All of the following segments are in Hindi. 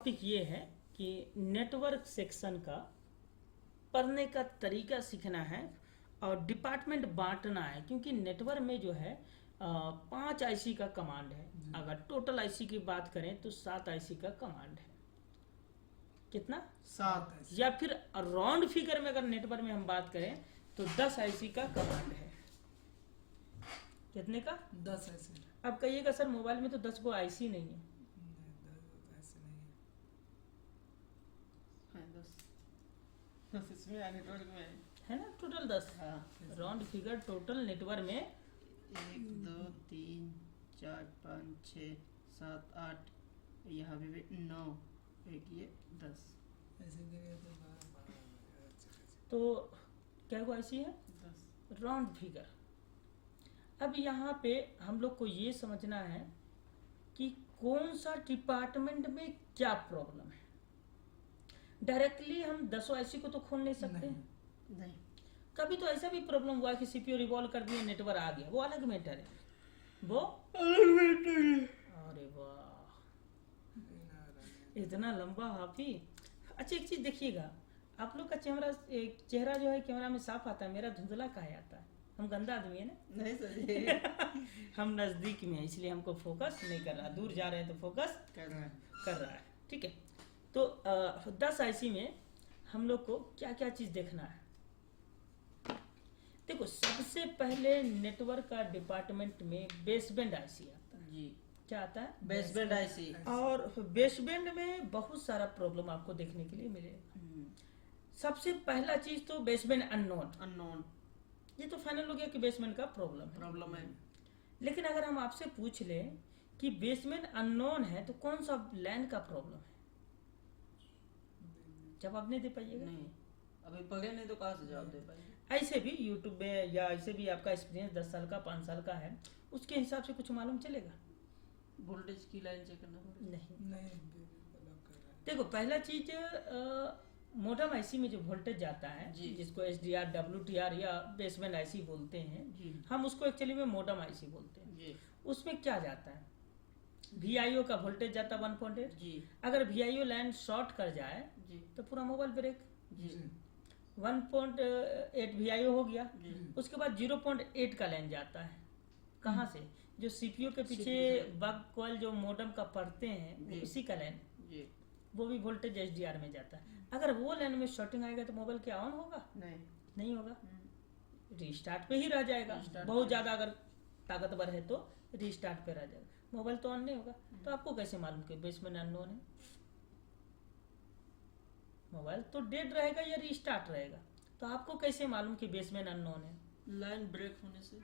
टॉपिक ये है कि नेटवर्क सेक्शन का पढ़ने का तरीका सीखना है और डिपार्टमेंट बांटना है, क्योंकि नेटवर्क में जो है 5 आईसी का कमांड है। अगर टोटल आईसी की बात करें तो 7 आईसी का कमांड है। कितना? 7 या फिर राउंड फिगर में अगर नेटवर्क में हम बात करें तो 10 आईसी का कमांड है। कितने का? 10 ऐसे अब कहिएगा सर मोबाइल में तो 10 को आईसी नहीं है। ऐसे नहीं है। 10 इसमें नेटवर्क में है ना, टोटल 10। हाँ। राउंड फिगर टोटल नेटवर्क में 1 2 3 4 5 6 7 8, यहाँ पे 9, एक ये 10। ऐसे देंगे तो 12 तो क्या को आईसी है? 10 राउंड फिगर। अब यहाँ पे हम लोग को ये समझना है कि कौन सा डिपार्टमेंट में क्या प्रॉब्लम है। डायरेक्टली हम 10 आईसी को तो खोल नहीं सकते। नहीं। कभी तो ऐसा भी प्रॉब्लम हुआ कि सीपीयू रिवॉल्व कर दिए, नेटवर्क आ गया, वो अलग मैटर है। वो अलग मैटर है। अरे वाह, इतना लंबा हाफी। अच्छा एक चीज देखिएगा, आप लोग का चेहरा जो है कैमरा में साफ आता है, मेरा धुंधला काहे आता है? हम गंदा आदमी है ना। नहीं सर हम नजदीक में है इसलिए हमको फोकस नहीं कर रहा, दूर जा रहे हैं तो फोकस कर रहा है। कर रहा है। ठीक है, तो 10 आईसी में हम लोग को क्या क्या चीज देखना है। देखो, सबसे पहले नेटवर्क का डिपार्टमेंट में बेसबैंड आईसी आता है। जी। क्या आता है? Baseband IC. और बेसबैंड में बहुत सारा प्रॉब्लम आपको देखने के लिए मिलेगा। सबसे पहला चीज तो बेसबैंड अननोन। ये तो फाइनल हो गया कि बेसमेंट का प्रॉब्लम है। लेकिन अगर हम आपसे पूछ लें कि बेसमेंट अननोन है तो कौन सा लैंड का प्रॉब्लम है, जवाब नहीं दे पाइएगा। नहीं, अभी पढ़े नहीं तो कहाँ से जवाब दे पाएंगे। ऐसे भी यूट्यूब में या ऐसे भी आपका एक्सपीरियंस 10 साल का 5 साल का है, उसके हिसाब से कुछ मालूम चलेगा? वोल्टेज की लाइन चेक करना पड़ेगा। नहीं। देखो, पहला चीज मोडम आईसी में जो वोल्टेज जाता है, जिसको एसडीआर, डब्ल्यूटीआर या बेसबैंड आईसी बोलते हैं, हम उसको एक्चुअली में मोडम आईसी बोलते हैं। उसमें क्या जाता है? वीआईओ का वोल्टेज जाता है 1.8। अगर वीआईओ लाइन शॉर्ट कर जाए तो पूरा मोबाइल ब्रेक। 1.8 वीआईओ हो गया। उसके बाद 0.8 का लाइन जाता है। कहाँ से? जो सीपीयू के पीछे बग कॉइल जो मोडम का पढ़ते हैं, उसी का लाइन, वो भी वोल्टेज एसडीआर में जाता है। अगर वो लाइन में शॉर्टिंग आएगा तो मोबाइल क्या ऑन होगा? नहीं होगा, रीस्टार्ट पे ही रह जाएगा। बहुत ज्यादा अगर ताकतवर है तो रीस्टार्ट पे रह जाएगा, मोबाइल तो ऑन नहीं होगा। तो आपको कैसे मालूम कि बेसमेंट अननोन है? मोबाइल तो डेड रहेगा या रीस्टार्ट रहेगा, तो आपको कैसे मालूम कि बेसमेंट अननोन है? लाइन ब्रेक होने से।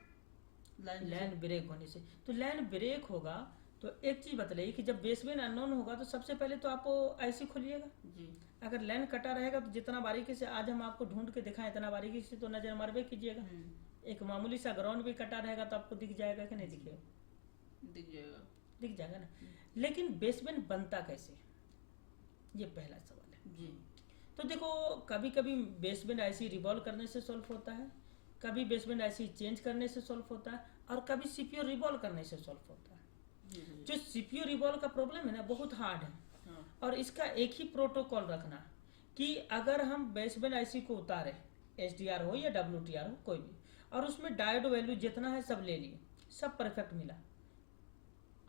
लाइन ब्रेक होने से। तो लाइन ब्रेक होगा तो एक चीज बतलाइए कि जब बेसमेंट अननोन होगा तो सबसे पहले तो आपको आईसी खोलिएगा। अगर लाइन कटा रहेगा तो जितना बारीकी से आज हम आपको ढूंढ के दिखाएं, इतना बारीकी से तो नजर मारवे कीजिएगा। एक मामूली सा ग्राउंड भी कटा रहेगा तो आपको दिख जाएगा कि नहीं दिखेगा? दिख जाएगा ना। लेकिन बेसमेंट बनता कैसे, ये पहला सवाल है। तो देखो, कभी कभी बेसमेंट आईसी रिवॉल्व करने से सॉल्व होता है, कभी बेसमेंट आईसी चेंज करने से सॉल्व होता है, और कभी सीपीयू रिवॉल्व करने से सॉल्व होता है। जो सीपीयू रिवॉल्व का प्रॉब्लम है ना, बहुत हार्ड है। और इसका एक ही प्रोटोकॉल रखना कि अगर हम बेसबैंड आईसी को उतारे, एसडीआर हो या डब्ल्यूटीआर हो कोई भी, और उसमें डायोड वैल्यू जितना है सब ले लिए, सब परफेक्ट मिला,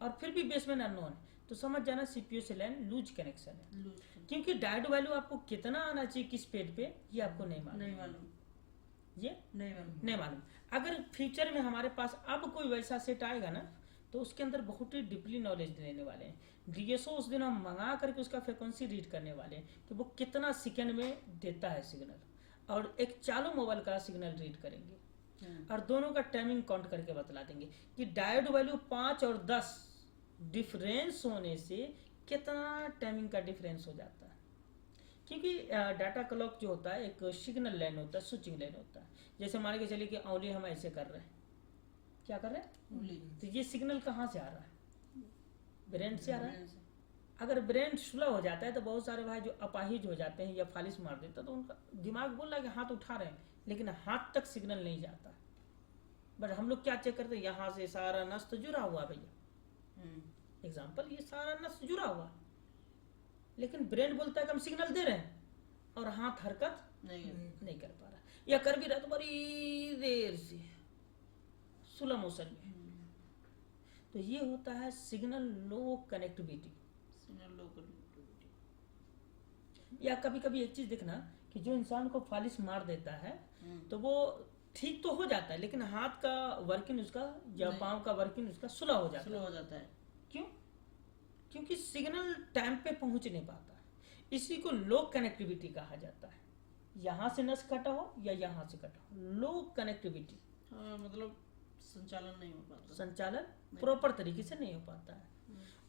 और फिर भी बेसबैंड अननोन है, तो समझ जाना सीपीयू से लाइन लूज कनेक्शन है। क्योंकि डायोड वैल्यू आपको कितना आना चाहिए किस पेड पे, ये आपको नहीं मालूम। ये नहीं मालूम। अगर फ्यूचर में हमारे पास अब कोई वैसा सेट आएगा ना, तो उसके अंदर बहुत ही डीपली नॉलेज देने वाले हैं। डीएसओ उस दिन हम मंगा करके उसका फ्रिक्वेंसी रीड करने वाले हैं कि वो कितना सेकंड में देता है सिग्नल, और एक चालू मोबाइल का सिग्नल रीड करेंगे, और दोनों का टाइमिंग काउंट करके बतला देंगे कि डायोड वैल्यू 5 और 10 डिफरेंस होने से कितना टाइमिंग का डिफरेंस हो जाता है। क्योंकि डाटा क्लॉक जो होता है एक सिग्नल लाइन होता है, स्विचिंग लाइन होता है। जैसे मान के चलिए कि औली हम ऐसे कर रहे हैं, क्या कर रहे हैं, तो ये सिग्नल कहाँ से आ रहा है? ब्रेन से आ रहा है। अगर ब्रेन स्लो हो जाता है तो बहुत सारे भाई जो अपाहिज हो जाते हैं या फालिश मार देता, तो उनका दिमाग बोल रहा है कि हाथ उठा रहे हैं, लेकिन हाथ तक सिग्नल नहीं जाता। बट हम लोग क्या चेक करते हैं, यहाँ से सारा नस तो जुड़ा हुआ भैया, एग्जाम्पल, ये सारा नस जुड़ा हुआ, लेकिन ब्रेन बोलता है कि हम सिग्नल दे रहे हैं और हाथ हरकत नहीं नहीं कर पा रहा, या कर भी रहा तो बड़ी देर से स्लो मोशन में। तो ये होता है सिग्नल लो कनेक्टिविटी। सिग्नल लो कनेक्टिविटी। या कभी कभी एक चीज देखना कि जो इंसान को फालिश मार देता है तो वो ठीक तो हो जाता है, लेकिन हाथ का वर्किंग उसका या नहीं। पाँव का वर्किंग उसका स्लो हो जाता स्लो है। हो जाता है। क्यों? क्योंकि सिग्नल टाइम पे पहुंच नहीं पाता है। इसी को लो कनेक्टिविटी कहा जाता है। यहाँ से नस कटा हो या यहाँ से कटा हो, लो कनेक्टिविटी। हाँ, मतलब संचालन नहीं हो पाता। संचालन प्रॉपर तरीके से नहीं हो पाता है।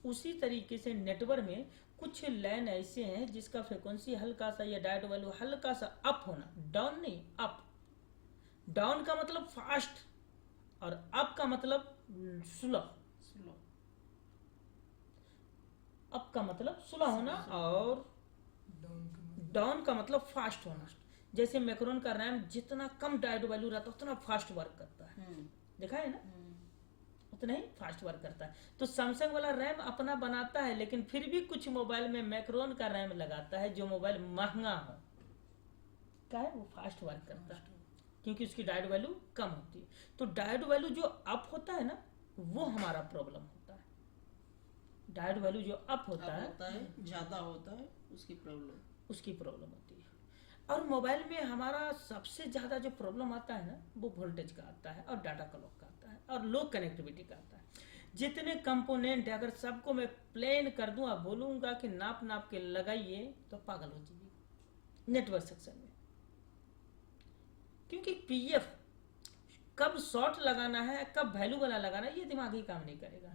उसी तरीके से नेटवर्क में कुछ लाइन ऐसे हैं जिसका फ्रीक्वेंसी हल्का सा या डायोड वैल्यू हल्का सा अप होना, डाउन नहीं अप। डाउन का मतलब फास्ट और अप का मतलब स्लो। स्लो। अप का मतलब स्लो होना और डाउन का मतलब फास्ट होना। जैसे मैक्रोन का रैम जितना कम डायोड वैल्यू रहता है उतना फास्ट वर्क करता है, देखा है ना, उतना ही फास्ट वर्क करता है। तो सैमसंग वाला रैम अपना बनाता है, लेकिन फिर भी कुछ मोबाइल में मैक्रोन का रैम लगाता है जो मोबाइल महंगा हो, क्या है वो फास्ट वर्क करता है क्योंकि उसकी डायोड वैल्यू कम होती है। तो डायोड वैल्यू जो अप होता है ना वो हमारा प्रॉब्लम होता है। डायोड वैल्यू जो अप होता है ज्यादा होता है उसकी प्रॉब्लम होती है। और मोबाइल में हमारा सबसे ज़्यादा जो प्रॉब्लम आता है ना वो वोल्टेज का आता है और डाटा क्लॉक का आता है और लो कनेक्टिविटी का आता है। जितने कंपोनेंट है अगर सबको मैं प्लेन कर दूं और बोलूँगा कि नाप नाप के लगाइए तो पागल हो जाइए नेटवर्क सेक्शन में। क्योंकि पीएफ कब शॉर्ट लगाना है कब वैल्यू वाला लगाना है ये दिमाग ही काम नहीं करेगा।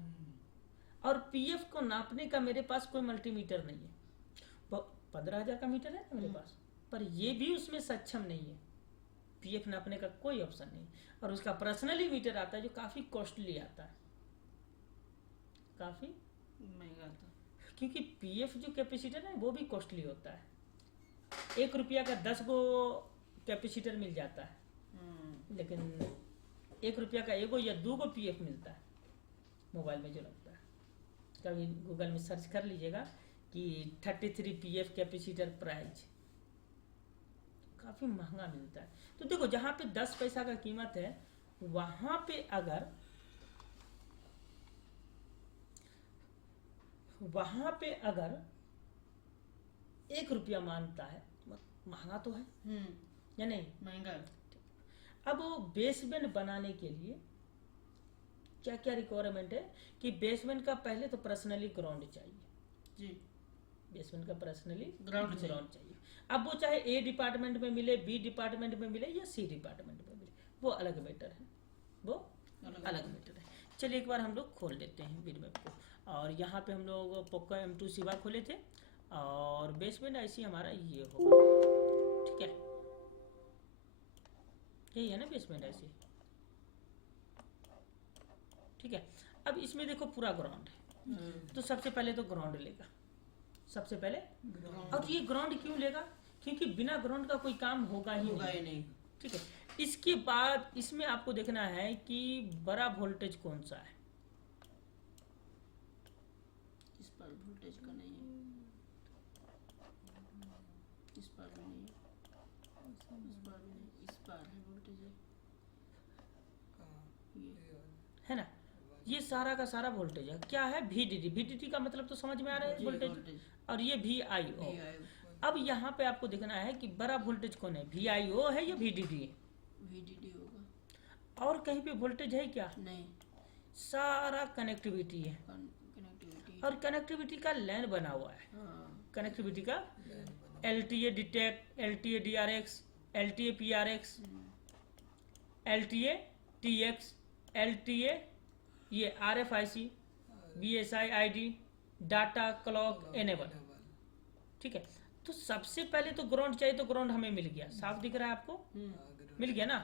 और पीएफ को नापने का मेरे पास कोई मल्टीमीटर नहीं है। 15,000 का मीटर है मेरे पास, पर ये भी उसमें सक्षम नहीं है। पीएफ नापने का कोई ऑप्शन नहीं। और उसका पर्सनली मीटर आता है जो काफ़ी कॉस्टली आता है, काफ़ी महंगा आता है। क्योंकि पीएफ जो कैपेसिटर है वो भी कॉस्टली होता है। 1 रुपया का 10 गो कैपेसिटर मिल जाता है, लेकिन 1 रुपया का 1 गो या 2 गो पीएफ मिलता है मोबाइल में जो लगता है। कभी गूगल में सर्च कर लीजिएगा कि 33 पीएफ कैपेसिटर प्राइस, काफ़ी महंगा मिलता है। तो देखो जहाँ पे 10 पैसा का कीमत है वहाँ पे अगर 1 रुपया मानता है महंगा तो है या नहीं? महंगा है। अब वो बेसमेंट बनाने के लिए क्या क्या रिक्वायरमेंट है कि बेसमेंट का पहले तो पर्सनली ग्राउंड चाहिए जी। बेसमेंट का पर्सनली ग्राउंड चाहिए। अब वो चाहे ए डिपार्टमेंट में मिले, बी डिपार्टमेंट में मिले या सी डिपार्टमेंट में मिले, वो अलग मैटर है, वो अलग मैटर है। चलिए एक बार हम लोग खोल देते हैं बिटमैप को। और यहाँ पे हम लोग पोको M2 सिवा खोले थे और बेसमेंट ऐसी हमारा ये होगा, ठीक है, यही है ना बेसमेंट ऐसी, ठीक है। अब इसमें देखो पूरा ग्राउंड है, तो सबसे पहले तो ग्राउंड लेगा, सबसे पहले। और ये ग्राउंड क्यों लेगा? क्योंकि बिना ग्राउंड का कोई काम होगा ही नहीं, ठीक है। इसके बाद इसमें आपको देखना है कि बड़ा वोल्टेज कौन सा है। इस पर वोल्टेज का नहीं है, इस पर भी नहीं है, इस पर भी नहीं, इस पर है वोल्टेज है ना। ये सारा का सारा वोल्टेज है, क्या है VDD। VDD का मतलब तो समझ में आ रहा है वोल्टेज, और ये VIO। अब यहाँ पे आपको देखना है कि बड़ा वोल्टेज कौन है, VIO है या VDD है? VDD होगा। और कहीं पे वोल्टेज है क्या? नहीं, सारा कनेक्टिविटी है। और कनेक्टिविटी का लैन बना हुआ है, कनेक्टिविटी का LTA detect, LTA DRX, LTA PRX, LTA TX, LTA ये RFIC, BSI ID, data clock enable, ठीक है। तो सबसे पहले तो ग्राउंड चाहिए, तो ग्राउंड हमें मिल गया, साफ दिख रहा है आपको, मिल गया ना।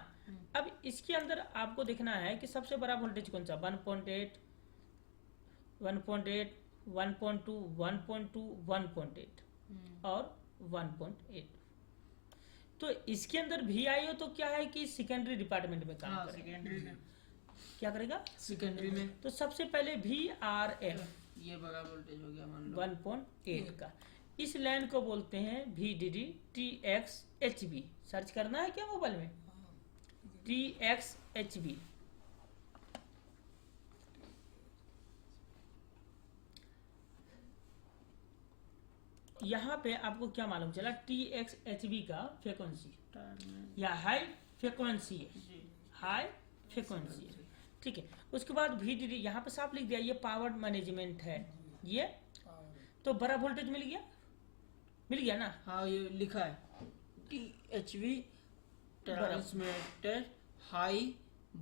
अब इसके अंदर आपको देखना है कि सबसे बड़ा वोल्टेज कौन सा, 1.8, 1.8, 1.2, 1.2, 1.8 और 1.8। तो इसके अंदर VIO तो क्या है कि सेकेंडरी डिपार्टमेंट में काम करेगा। सेकेंडरी में क्या करेगा? सेकेंडरी में। तो सबसे पहले VRF ये बड़ा वोल्टेज हो गया मान लो 1.8 का, इस लाइन को बोलते हैं VDD TXHB। सर्च करना है क्या मोबाइल में? TXHB। यहाँ पे आपको क्या मालूम चला? TXHB का फ्रीक्वेंसी या हाई फ्रीक्वेंसी है, जी हाई फ्रीक्वेंसी है, ठीक है। उसके बाद VDD यहाँ पे साफ लिख दिया, ये पावर मैनेजमेंट है, ये तो बड़ा वोल्टेज मिल गया, मिल गया ना? हाँ ये लिखा है THV ट्रांसमिटेड हाई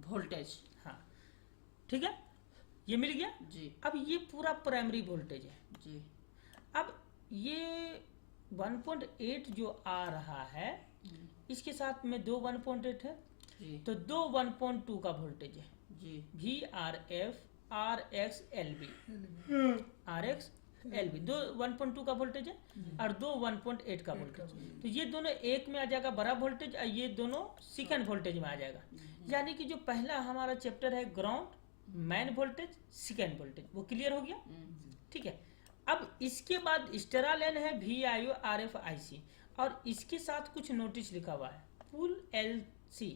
वोल्टेज। हाँ ठीक है, ये मिल गया। जी अब ये पूरा प्राइमरी वोल्टेज है। जी अब ये 1.8 जो आ रहा है, इसके साथ में दो 1.8 है, जी तो दो 1.2 का वोल्टेज है, जी VRF RXLB, RXLB दो 1.2 का वोल्टेज है और दो 1.8 का वोल्टेज। तो ये दोनों एक में आ जाएगा बड़ा वोल्टेज और ये दोनों सेकंड वोल्टेज में आ जाएगा। यानी कि जो पहला हमारा चैप्टर है ground, main voltage, second voltage, वो क्लियर हो गया, ठीक है। अब इसके बाद एक्स्ट्रा लाइन है VIO RFIC और इसके साथ कुछ नोटिस लिखा हुआ है, pull LC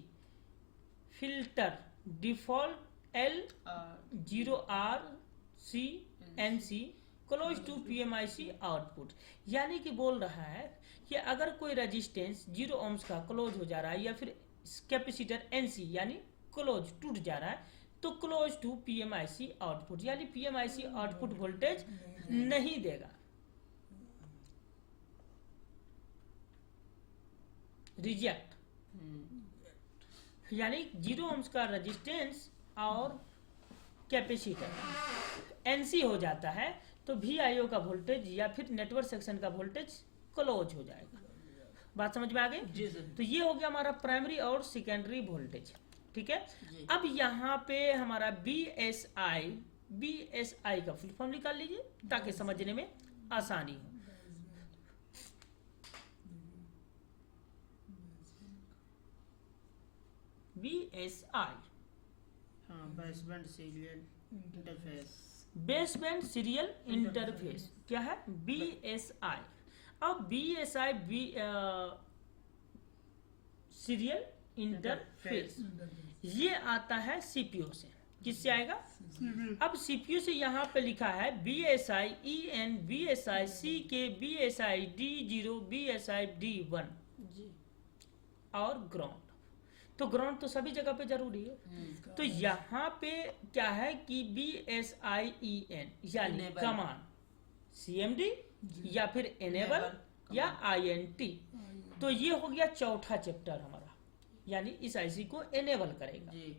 filter default L0RCNC close to PMIC output. यानी कि बोल रहा है कि अगर कोई रेजिस्टेंस 0 ohms का क्लोज हो जा रहा है या फिर कैपेसिटर NC यानी क्लोज टूट जा रहा है, तो क्लोज टू PMIC आउटपुट, यानी PMIC आउटपुट वोल्टेज नहीं देगा। रिजेक्ट, यानी 0 ohms का रेजिस्टेंस और कैपेसिटर NC हो जाता है तो VIO का वोल्टेज या फिर नेटवर्क सेक्शन का वोल्टेज क्लोज हो जाएगा। बात समझ में आ गई? जी सर। तो ये हो गया हमारा प्राइमरी और सेकेंडरी वोल्टेज, ठीक है। जी। अब यहाँ पे हमारा BSI का फुल फॉर्म निकाल लीजिए ताकि समझने में आसानी हो। BSI हाँ baseband serial interface. Baseband serial interface क्या है? BSI। अब BSI सीरियल इंटरफेस ये आता है CPU से। किससे आएगा? अब CPU से यहाँ पे लिखा है BSI EN BSI CK BSI D0 BSI D1 जी और ग्राउंड। तो ग्राउंड तो सभी जगह पे जरूरी है। तो यहाँ पे क्या है कि BSI EN यानी Enable। कमांड, CMD या फिर एनेबल या INT। तो ये हो गया चौथा चैप्टर हमारा, यानी इस IC को एनेबल करेगा। जी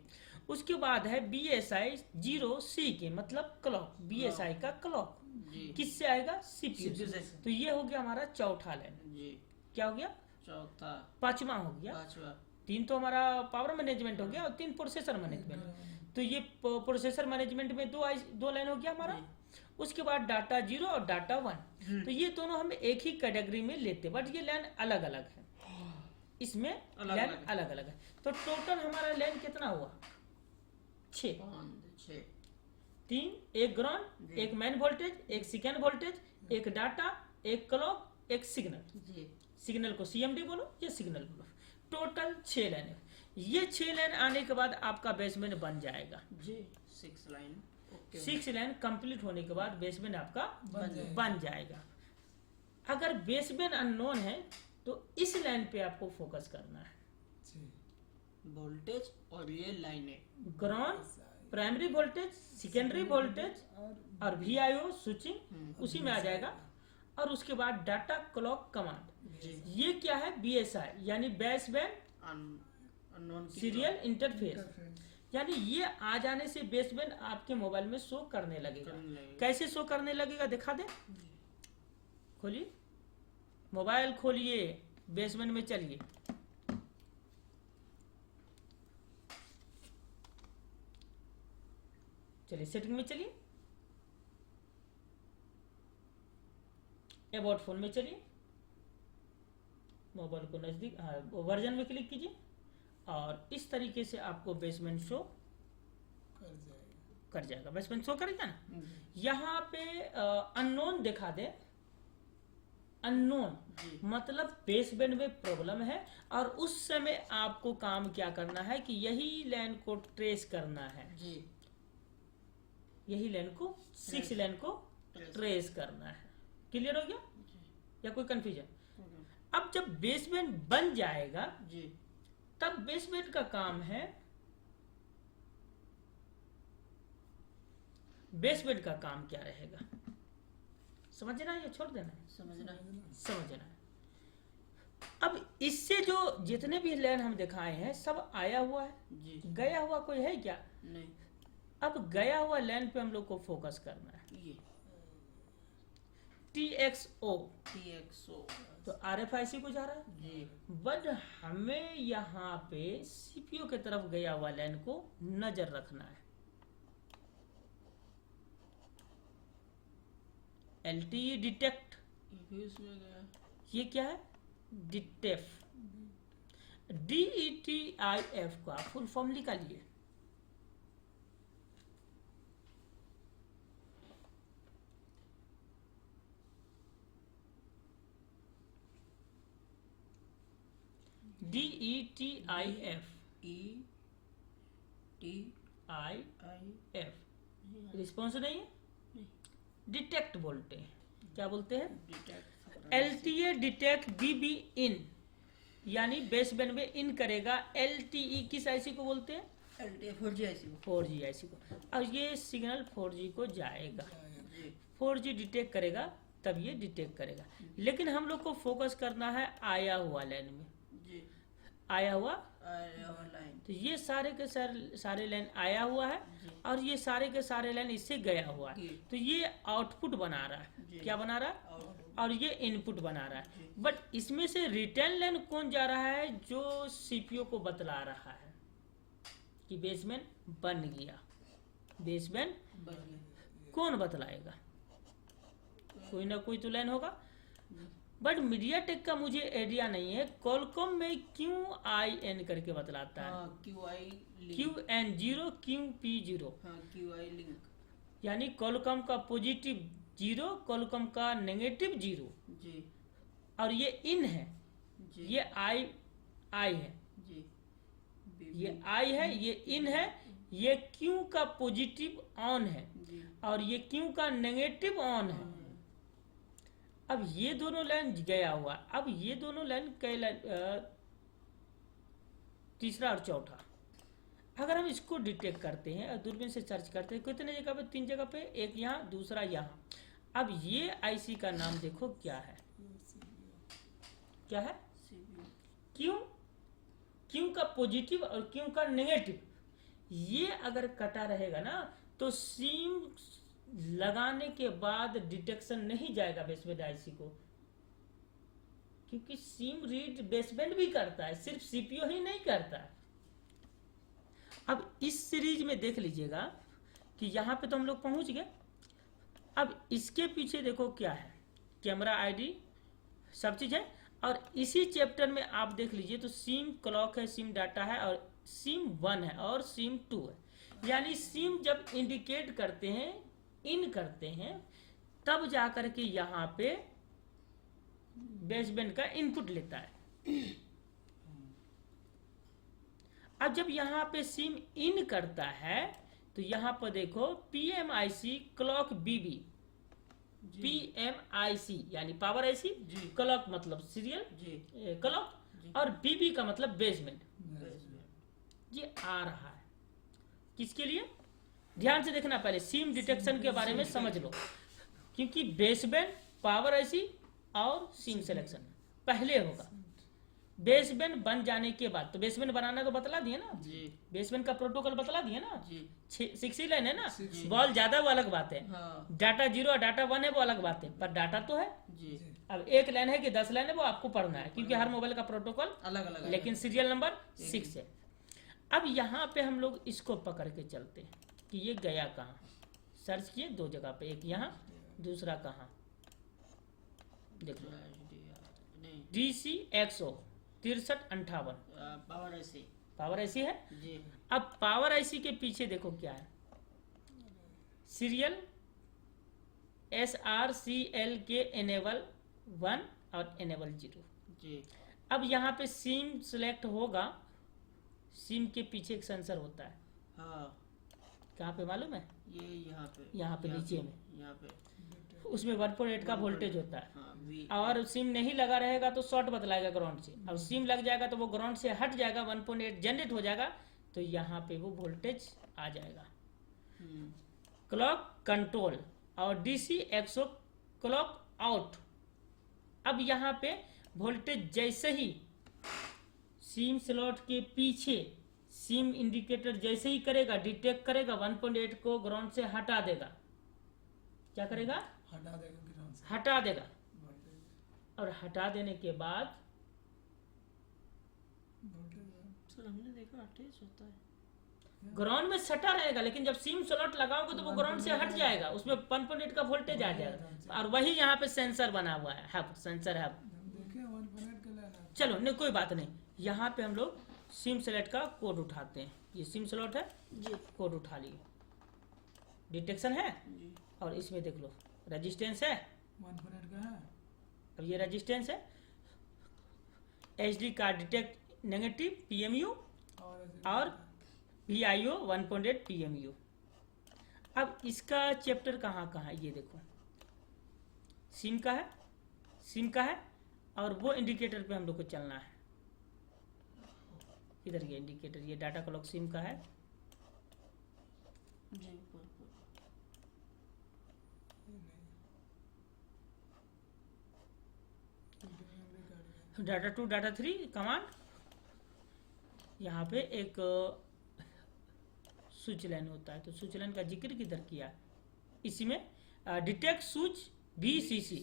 उसके बाद है BSI 0C के मतलब क्लॉक, BSI का क्लॉक जी किससे आएगा? CPU CPU से। से। तो ये हो गया हमारा चौथा लाइन। जी क्या हो गया? चौथा पांचवा हो गया। पांचवा। तीन तो हमारा पावर मैनेजमेंट हो गया और तीन प्रोसेसर मैनेजमेंट। तो ये प्रोसेसर मैनेजमेंट में दो लाइन हो गया हमारा। उसके बाद डाटा 0 और डाटा 1। तो ये दोनों हम एक ही कैटेगरी में लेते, बट ये लाइन अलग अलग है, इसमें लाइन अलग अलग है। तो टोटल हमारा लाइन कितना हुआ? 6। 3, एक ग्राउंड, एक मेन वोल्टेज, एक सेकेंड वोल्टेज, एक डाटा, एक क्लॉक, एक सिग्नल। सिग्नल को CMD बोलो या सिग्नल बोलो। टोटल 6 लाइन है। ये 6 लाइन आने के बाद आपका बेसमेंट बन जाएगा जी 6 लाइन। 6 लाइन कंप्लीट होने के बाद बेसमेंट आपका बन जाएगा। अगर बेसमेंट अननोन है तो इस लाइन पे आपको फोकस करना है। वोल्टेज और ये लाइनें, ground, primary voltage, secondary voltage और VIO स्विचिंग उसी में आ जाएगा। और उसके बाद डाटा, क्लॉक, कमांड। ये क्या है? BSI यानी बेसबैंड अननोन सीरियल इंटरफेस। यानी ये आ जाने से बेसबैंड आपके मोबाइल में शो करने लगेगा। कैसे शो करने लगेगा दिखा दे। खोलिए मोबाइल, खोलिए बेसबैंड में चलिए। चलिए सेटिंग में चलिए, अबाउट फोन में चलिए, मोबाइल को नजदीक, वर्जन में क्लिक कीजिए और इस तरीके से आपको बेसमेंट शो कर जाएगा। बेसमेंट शो करेगा ना। यहाँ पे अननोन दिखा दे, अननोन, जी मतलब बेसबैंड में प्रॉब्लम है और उस समय आपको काम क्या करना है कि यही लाइन को ट्रेस करना है, जी यही लाइन को 6 लाइन को ट्रेस करना है। क्लियर हो गया या कोई कंफ्यूजन? अब जब बेसबैंड बन जाएगा जी तब बेसबैंड का काम है, बेसबैंड का काम क्या रहेगा, समझना है या छोड़ देना है? समझना समझना है। अब इससे जो जितने भी लाइन हम दिखाए हैं सब आया हुआ है, जी गया हुआ कोई है क्या? नहीं अब गया हुआ लाइन पे हम लोग को फोकस करना है, ये TXO, TXO तो RFIC को जा रहा है, जी बट हमें यहाँ पे CPU की तरफ गया हुआ लाइन को नजर रखना है। LTE डिटेक्ट, ये भी उसमें गया ये क्या है? डिटेफ, DETIF का फुल फॉर्म निकालिए। DETIF, ETIF रिस्पॉन्स नहीं है, डिटेक्ट बोलते हैं, क्या बोलते हैं? डिटेक्ट LTA डिटेक्ट BB इन, यानी बेसबैंड में इन करेगा। LTE किस आईसी को बोलते हैं? LTE 4G IC 4G IC को। और ये सिग्नल 4G को जाएगा, जी 4G डिटेक्ट करेगा तब ये डिटेक्ट करेगा। लेकिन हम लोग को फोकस करना है आया हुआ लाइन में, जी आया हुआ, लाइन तो ये सारे के सारे लाइन आया हुआ है और ये सारे के सारे लाइन इससे गया हुआ है, जी। तो ये आउटपुट बना रहा है। जी। क्या बना रहा है? आउटपुट और ये इनपुट बना रहा जी। है। बट इसमें से रिटर्न लाइन कौन जा रहा है? जो सीपीयू को बतला रहा है कि बेसबैंड बन गया। बेसबैंड बदले कौन बतलाएगा? कोई ना कोई तो लाइन होगा। बट मीडियाटेक का मुझे आइडिया नहीं है, कॉलकॉम में QIN करके बतलाता है, हाँ QI लिंक QN0 QP0, हाँ QI लिंक यानी कॉलकॉम का पॉजिटिव 0, कॉलकॉम का नेगेटिव 0, जी और ये इन है, जी ये आई है, जी ये आई है, ये इन है, ये Q का पॉजिटिव ऑन है जी और ये Q का नेगेटिव ऑन है। अब ये दोनों लाइन गया हुआ, अब ये दोनों लाइन कई लाइन, तीसरा और चौथा, अगर हम इसको डिटेक्ट करते हैं और दूरबीन से सर्च करते हैं, कितने जगह पे? 3 जगह पे, एक यहाँ दूसरा यहाँ। अब ये आईसी का नाम देखो क्या है, क्या है? CPU क्यू का पॉजिटिव और क्यू का नेगेटिव, ये अगर कटा रहेगा ना तो सीम लगाने के बाद डिटेक्शन नहीं जाएगा बेसबैंड आईसी को, क्योंकि सीम रीड बेसबैंड भी करता है, सिर्फ सीपीयू ही नहीं करता है। अब इस सीरीज में देख लीजिएगा कि यहाँ पे तो हम लोग पहुंच गए। अब इसके पीछे देखो क्या है, कैमरा आईडी सब चीज है। और इसी चैप्टर में आप देख लीजिए तो सिम क्लॉक है, सिम डाटा है, और सिम 1 है और सिम 2 है। यानी सिम जब इंडिकेट करते हैं, इन करते हैं, तब जाकर के यहाँ पे बेसबैंड का इनपुट लेता है। अब जब यहाँ पे सिम इन करता है तो यहाँ पर देखो PMIC क्लॉक BB, PMIC यानी पावर आईसी, जी क्लॉक मतलब सीरियल जी क्लॉक, जी। और BB का मतलब बेसबैंड, बेसबैंड ये आ रहा है। किसके लिए? ध्यान से देखना, पहले सिम डिटेक्शन के बारे में समझ लो, क्योंकि बेसबैंड, पावर आईसी और सिम सिलेक्शन पहले होगा। बेसबैंड बन जाने के बाद, तो बेसबैंड बनाना तो बतला दिए ना, जी बेसबैंड का प्रोटोकॉल बतला दिए ना, जी 6 लाइन है ना, जी। बॉल ज्यादा वो अलग बात है, हाँ डाटा 0 और डाटा 1 है वो अलग बात है, पर डाटा तो है। जी अब एक लाइन है कि 10 लाइन है वो आपको पढ़ना है, क्योंकि हर मोबाइल का प्रोटोकॉल अलग अलग लेकिन सीरियल नंबर 6 है। अब यहाँ पे हम लोग इसको पकड़ के चलते हैं कि ये गया कहाँ। सर्च किए 2 जगह पे, एक यहाँ, दूसरा कहाँ, देखो नहीं DCXO 6358 पावर ऐसे पावर आईसी है। जी अब पावर आईसी के पीछे देखो क्या है, सीरियल SRCL के एनेबल 1 और इनेबल 0। जी। अब यहाँ पे सिम सिलेक्ट होगा, सिम के पीछे एक सेंसर होता है, हाँ, कहाँ पे मालूम है? ये यहाँ पे नीचे में, यहाँ पे उसमें 1.8 का वोल्टेज होता है। हाँ, V और सिम नहीं लगा रहेगा तो शॉर्ट बतलाएगा ग्राउंड से, और सिम लग जाएगा तो वो ग्राउंड से हट जाएगा, 1.8 जनरेट हो जाएगा, तो यहाँ पे वो वोल्टेज आ जाएगा। क्लॉक कंट्रोल और डीसी एक्सो क्लॉक आउट। अब यहाँ पे वोल्टेज जैसे ही सिम स्लॉट के पीछे सिम इंडिकेटर जैसे ही करेगा, डिटेक्ट करेगा, 1.8 को ग्राउंड से हटा देगा। क्या करेगा? हटा देगा ग्राउंड से हटा देगा। वोल्टेज और हटा देने के बाद वोल्टेज सर हमने देखा 28 होता है। ग्राउंड में सटा रहेगा, लेकिन जब सिम स्लॉट लगाओगे तो वो ग्राउंड से हट जाएगा, उसमें 1.8 का वोल्टेज आ जाएगा। और वही यहाँ पे सेंसर बना हुआ है, हब, सेंसर हब। हम देखे 1.8 के लाइन चलो नहीं, कोई बात नहीं। यहाँ पे हम लोग सिम सेलेक्ट का कोड उठाते हैं। ये सिम स्लॉट है जी कोड उठा लिए, डिटेक्शन है, जी। और इसमें देख लो रेजिस्टेंस है। 1.8 का है अब ये रेजिस्टेंस है, HD card detect negative PMU और VIO 1.8 PMU। अब इसका चैप्टर कहाँ कहाँ है ये देखो, सिम का है, सिम का है, और वो इंडिकेटर पे हम लोग को चलना है। इधर ये इंडिकेटर, ये डाटा क्लॉक सिम का है। जी डाटा 2 डाटा 3 कमांड। यहाँ पे एक स्विच लाइन होता है, तो स्विच लाइन का जिक्र किधर किया, इसी में डिटेक्ट स्विच VCC,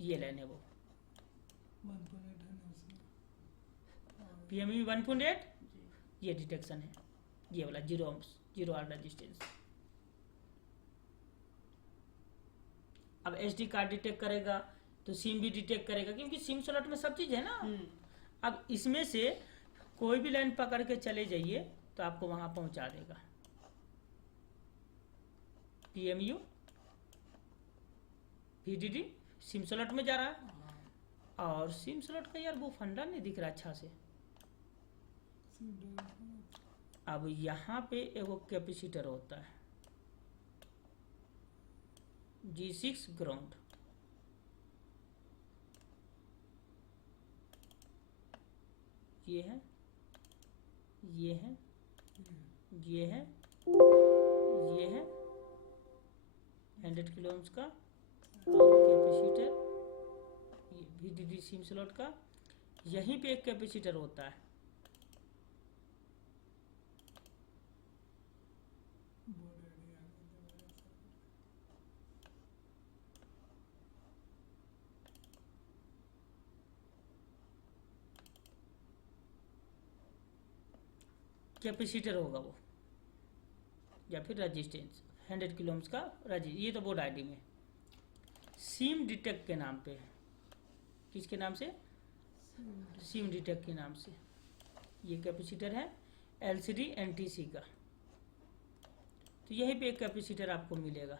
ये लाइन है वो 1.8 है ना उसमें PMU 1.8, ये डिटेक्शन है, ये वाला 0 ohms 0 R रेजिस्टेंस। अब SD कार्ड डिटेक्ट करेगा तो सिम भी डिटेक्ट करेगा, क्योंकि सिम स्लॉट में सब चीज़ है ना। अब इसमें से कोई भी लाइन पकड़ के चले जाइए तो आपको वहां पहुंचा देगा। PMU VDD सिम स्लॉट में जा रहा है, और सिम स्लॉट का यार वो फंडा नहीं दिख रहा अच्छा से। अब यहाँ पे एगो कैपेसिटर होता है G6 ग्राउंड, ये है, ये है, ये है, ये है 100 किलो ओम्स का, और कैपेसिटर ये VDD सिम स्लॉट का, यहीं पे एक कैपेसिटर होता है। कैपेसिटर होगा वो, या फिर रेजिस्टेंस 100 किलो ओम्स का ये तो बोर्ड आईडी में सिम डिटेक्ट के नाम पे है। किसके नाम से? सिम डिटेक्ट के नाम से। ये कैपेसिटर है LCD NTC का, तो यहीं पे एक कैपेसिटर आपको मिलेगा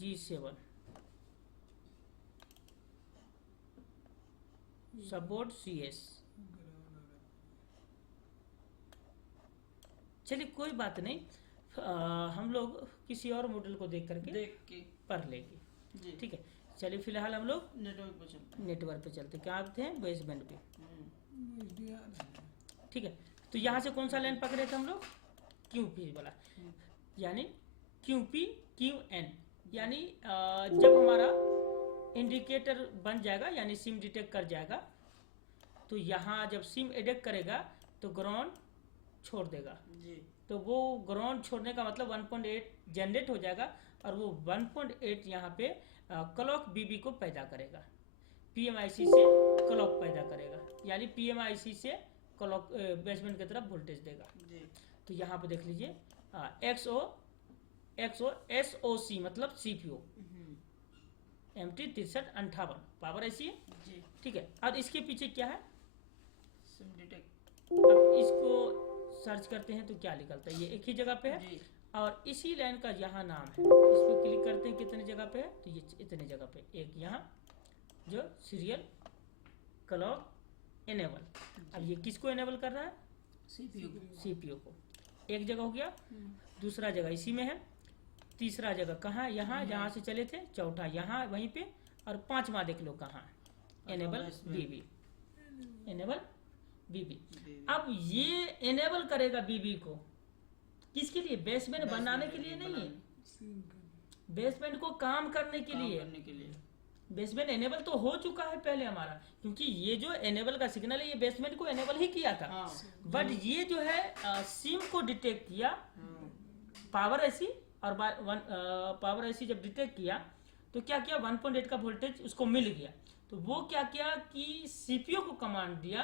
G7 सपोर्ट CS। चलिए कोई बात नहीं, हम लोग किसी और मॉडल को देख करके देख के पढ़ लेंगे, जी। ठीक है। चलिए फिलहाल हम लोग नेटवर्क पे चलते नेटवर्क पे चलते, क्या आते हैं बेस बैंड पे, HDR ठीक है। तो यहाँ से कौन सा लाइन पकड़े थे हम लोग? QP वाला, यानी QP QN, यानी जब हमारा इंडिकेटर बन जाएगा, यानी सिम डिटेक्ट कर जाएगा, तो यहाँ जब सिम एडेक्ट करेगा तो ग्राउंड छोड़ देगा, जी। तो वो ग्राउंड छोड़ने का मतलब 1.8 जनरेट हो जाएगा, और वो 1.8 यहाँ पे क्लॉक BB को पैदा करेगा, PMIC से क्लॉक पैदा करेगा, यानी PMIC से क्लॉक बेसमेंट की तरफ वोल्टेज देगा। जी। तो यहाँ पे देख लीजिए SOC मतलब CPU MT 6358 पावर ऐसी है, जी। ठीक है। और इसके पीछे क्या है, सिम डिटेक्ट। अब इसको सर्च करते हैं तो क्या निकलता है, ये एक ही जगह पे है, जी। और इसी लाइन का यहाँ नाम है। इस पर क्लिक करते हैं कितने जगह पे है, तो ये इतने जगह पे, एक यहाँ जो सीरियल क्लॉक इनेबल। अब ये किसको इनेबल कर रहा है? सीपीयू सीपीयू को। एक जगह हो गया, दूसरा जगह इसी में है, तीसरा जगह कहाँ? यहाँ जहाँ से चले थे, चौथा यहाँ वहीं पे, और पांचवा देख लो कहाँ, इनेबल बीबी, इनेबल बीबी। अब ये इनेबल करेगा बीबी को, किसके लिए? बेसमेंट बनाने के लिए नहीं है, बेसमेंट को काम करने के लिए। बेसमेंट एनेबल तो हो चुका है पहले हमारा, क्योंकि ये जो एनेबल का सिग्नल है ये बेसमेंट को एनेबल ही किया था। बट ये जो है सिम को डिटेक्ट किया, पावर ऐसी और पावर ऐसी जब डिटेक्ट किया तो क्या किया, 1.8 का वोल्टेज उसको मिल गया। तो वो क्या किया कि सीपीयू को कमांड दिया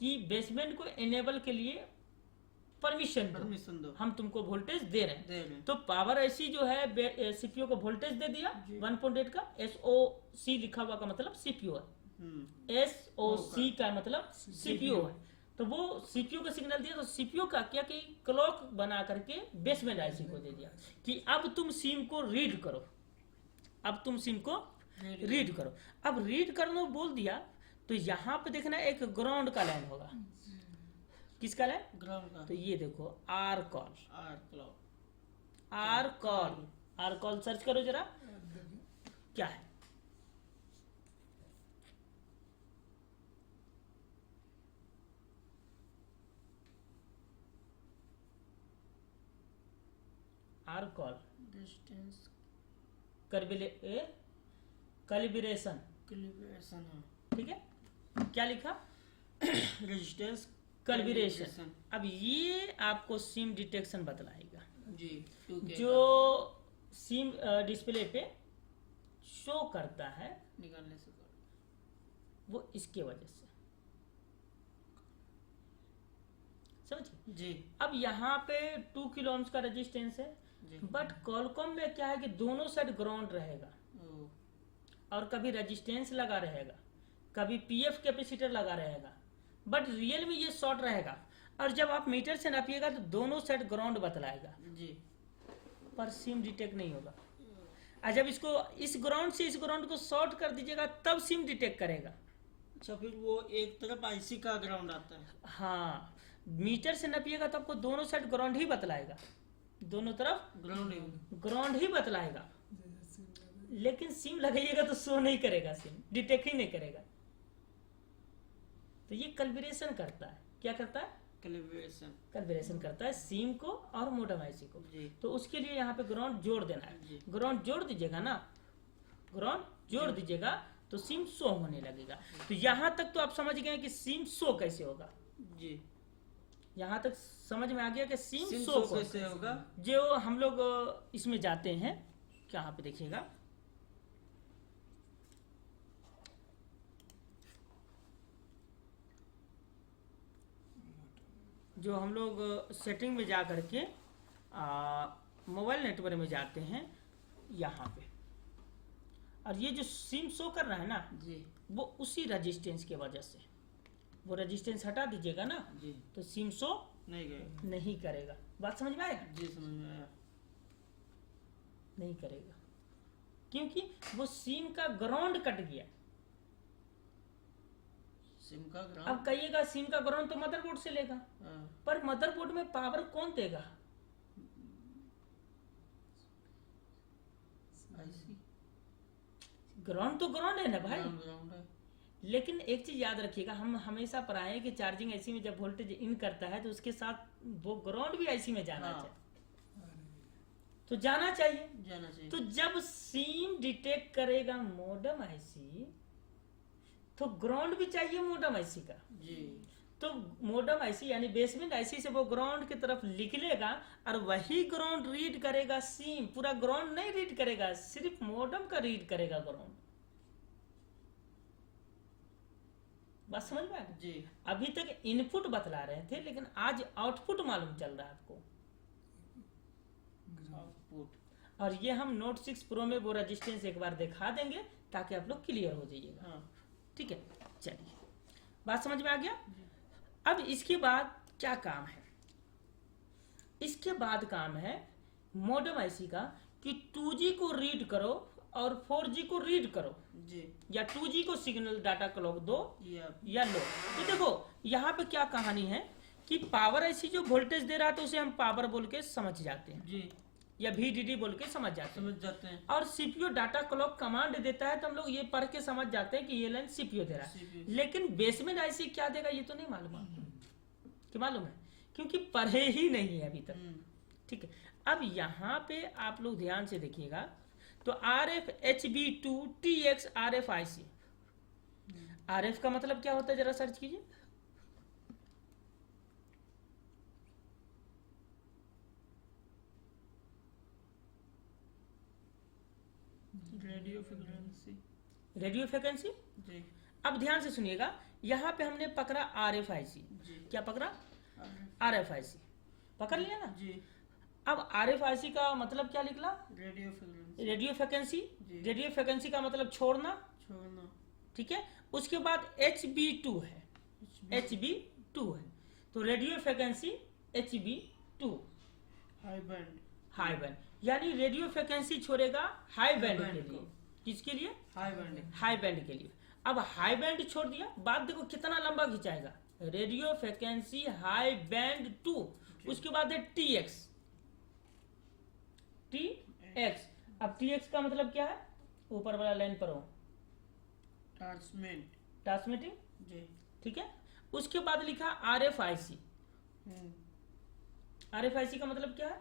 कि बेसमेंट को एनेबल के लिए परमिशन दो, हम तुमको वोल्टेज दे रहे हैं। तो पावर ऐसी जो है सीपीयू को वोल्टेज दे दिया 1.8 का, SOC लिखा हुआ का मतलब सीपीयू है, SOC का मतलब सीपीयू है। तो वो सीपीयू का सिग्नल दिया, तो सीपीयू का क्या कि क्लॉक बना करके बेसमेंट आईसी को दे दिया कि अब तुम सिम को रीड करो, अब तुम सिम को रीड करो। अब रीड करना बोल दिया तो यहाँ पे देखना एक ग्राउंड का लाइन होगा, किसका लाइन? ग्राउंड का। तो ये देखो R call, R call search करो जरा क्या है। आर कॉल डिस्टेंस कैलिब्रेशन, ठीक है। क्या लिखा? Resistance calibration. अब ये आपको सिम डिटेक्शन बतलाएगा जी, जो सिम डिस्प्ले पे शो करता है, निकालने से वो इसके वजह से, समझिए जी। अब यहाँ पे 2 किलो ओम्स का रेजिस्टेंस है, बट कॉलकॉम में क्या है कि दोनों साइड ग्राउंड रहेगा और कभी रेजिस्टेंस लगा रहेगा, कभी पीएफ कैपेसिटर लगा रहेगा, बट रियल में ये शॉर्ट रहेगा। और जब आप मीटर से नापिएगा तो दोनों साइड ग्राउंड बतलाएगा जी, पर सिम डिटेक्ट नहीं होगा। और जब इसको इस ग्राउंड से इस ग्राउंड को शॉर्ट कर दीजिएगा तब सिम डिटेक्ट करेगा। अच्छा, फिर वो एक तरफ आईसी का ग्राउंड आता है। हाँ, मीटर से नापिएगा तो आपको दोनों साइड ग्राउंड ही बतलाएगा, दोनों तरफ ग्राउंड ही बतलाएगा, लेकिन सिम लगाइएगा तो शो नहीं करेगा, सिम डिटेक्ट ही नहीं करेगा। तो ये कैलिब्रेशन करता है, क्या करता है? कैलिब्रेशन करता है सिम को और मोडेम आईसी को। तो उसके लिए यहाँ पे ग्राउंड जोड़ देना है, ग्राउंड जोड़ दीजिएगा ना, ग्राउंड जोड़ दीजिएगा तो सिम शो होने लगेगा। तो यहाँ तक तो आप समझ गए कि सिम शो कैसे होगा जी, यहाँ तक समझ में आ गया कि सिम शो कैसे होगा। जो हम लोग इसमें जाते हैं, यहाँ पे देखिएगा, जो हम लोग सेटिंग में जा करके मोबाइल नेटवर्क में जाते हैं यहाँ पे, और ये जो सिम शो कर रहा है ना जी, वो उसी रेजिस्टेंस के वजह से, वो रेजिस्टेंस हटा दीजिएगा ना जी, तो सिम शो नहीं करेगा। बात समझ में आया? जी, समझ में आया। नहीं करेगा क्योंकि वो सिम का ग्राउंड कट गया। सिम का अब ग्राउंड, कहिएगा सिम का ग्राउंड तो मदरबोर्ड से लेगा, पर मदरबोर्ड में पावर कौन देगा? आईसी ग्राउंड तो ग्राउंड है ना भाई। ग्राउंड है। लेकिन एक चीज याद रखिएगा, हम हमेशा पढ़ाए हैं कि चार्जिंग आईसी में जब वोल्टेज इन करता है तो उसके साथ वो ग्राउंड भी आईसी में जाना चाहिए, तो जाना चाहिए। तो जब सिम डिटेक्ट करेगा मोडेम आईसी तो ग्राउंड भी चाहिए मोडेम आईसी का जी। तो मोडेम आईसी यानी बेसमेंट आईसी से वो ग्राउंड की तरफ निकलेगा और वही ग्राउंड रीड करेगा सिम, पूरा ग्राउंड नहीं रीड करेगा, सिर्फ मोडेम का रीड करेगा ग्राउंड। बात समझ में आ गई? जी। अभी तक इनपुट बतला रहे थे, लेकिन आज आउटपुट मालूम चल रहा है आपको। आउटपुट। और ये हम नोट 6 प्रो में वो रेजिस्टेंस एक बार दिखा देंगे ताकि आप लोग क्लियर हो जाइएगा। हाँ। ठीक है, चलिए बात समझ में आ गया। अब इसके बाद क्या काम है? इसके बाद काम है मोडेम आईसी का कि 2G को रीड करो और 4G को रीड करो। जी या 2G को सिग्नल डाटा क्लॉक दो या या लो। तो देखो यहाँ पे क्या कहानी है कि पावर ऐसी जो वोल्टेज दे रहा है तो उसे हम पावर बोल के समझ जाते हैं जी या VDD बोल के समझ जाते हैं। समझ जाते हैं। और CPU डाटा क्लॉक कमांड देता है तो हम लोग ये पढ़ के समझ जाते हैं कि ये लाइन CPU दे रहा है। CPU लेकिन बेसमेंट IC क्या देगा ये तो नहीं मालूम आपको, कि मालूम है क्योंकि पढ़े ही नहीं है अभी तक। ठीक है, अब यहाँ पे आप लोग ध्यान से देखिएगा तो RF HB2 TX RF IC, RF का मतलब क्या होता है जरा सर्च कीजिए। Radio frequency. Radio frequency. जी अब ध्यान से सुनिएगा, यहाँ पे हमने पकड़ा RF IC। जी क्या पकड़ा? RF IC पकड़ लिया ना। जी अब RF IC का मतलब क्या निकला? Radio frequency. Radio frequency. जी। रेडियो फ्रिक्वेंसी का मतलब छोड़ना, छोड़ना। ठीक है। उसके बाद HB2 है, HB2 है तो radio frequency HB2 high band. High band, यानी रेडियो फ्रिक्वेंसी छोड़ेगा हाई बैंड बैंड के को। लिए। किसके लिए? High band. हाई बैंड के लिए। अब हाई बैंड छोड़ दिया, बात देखो कितना लंबा खिंचाएगा। रेडियो फ्रिक्वेंसी हाई बैंड 2, उसके बाद है TX। अब TX का मतलब क्या है? ऊपर वाला लाइन पर हो, ट्रांसमिट। ट्रांसमिटिंग, जी ठीक है। उसके बाद लिखा RF IC। RF IC का मतलब क्या है?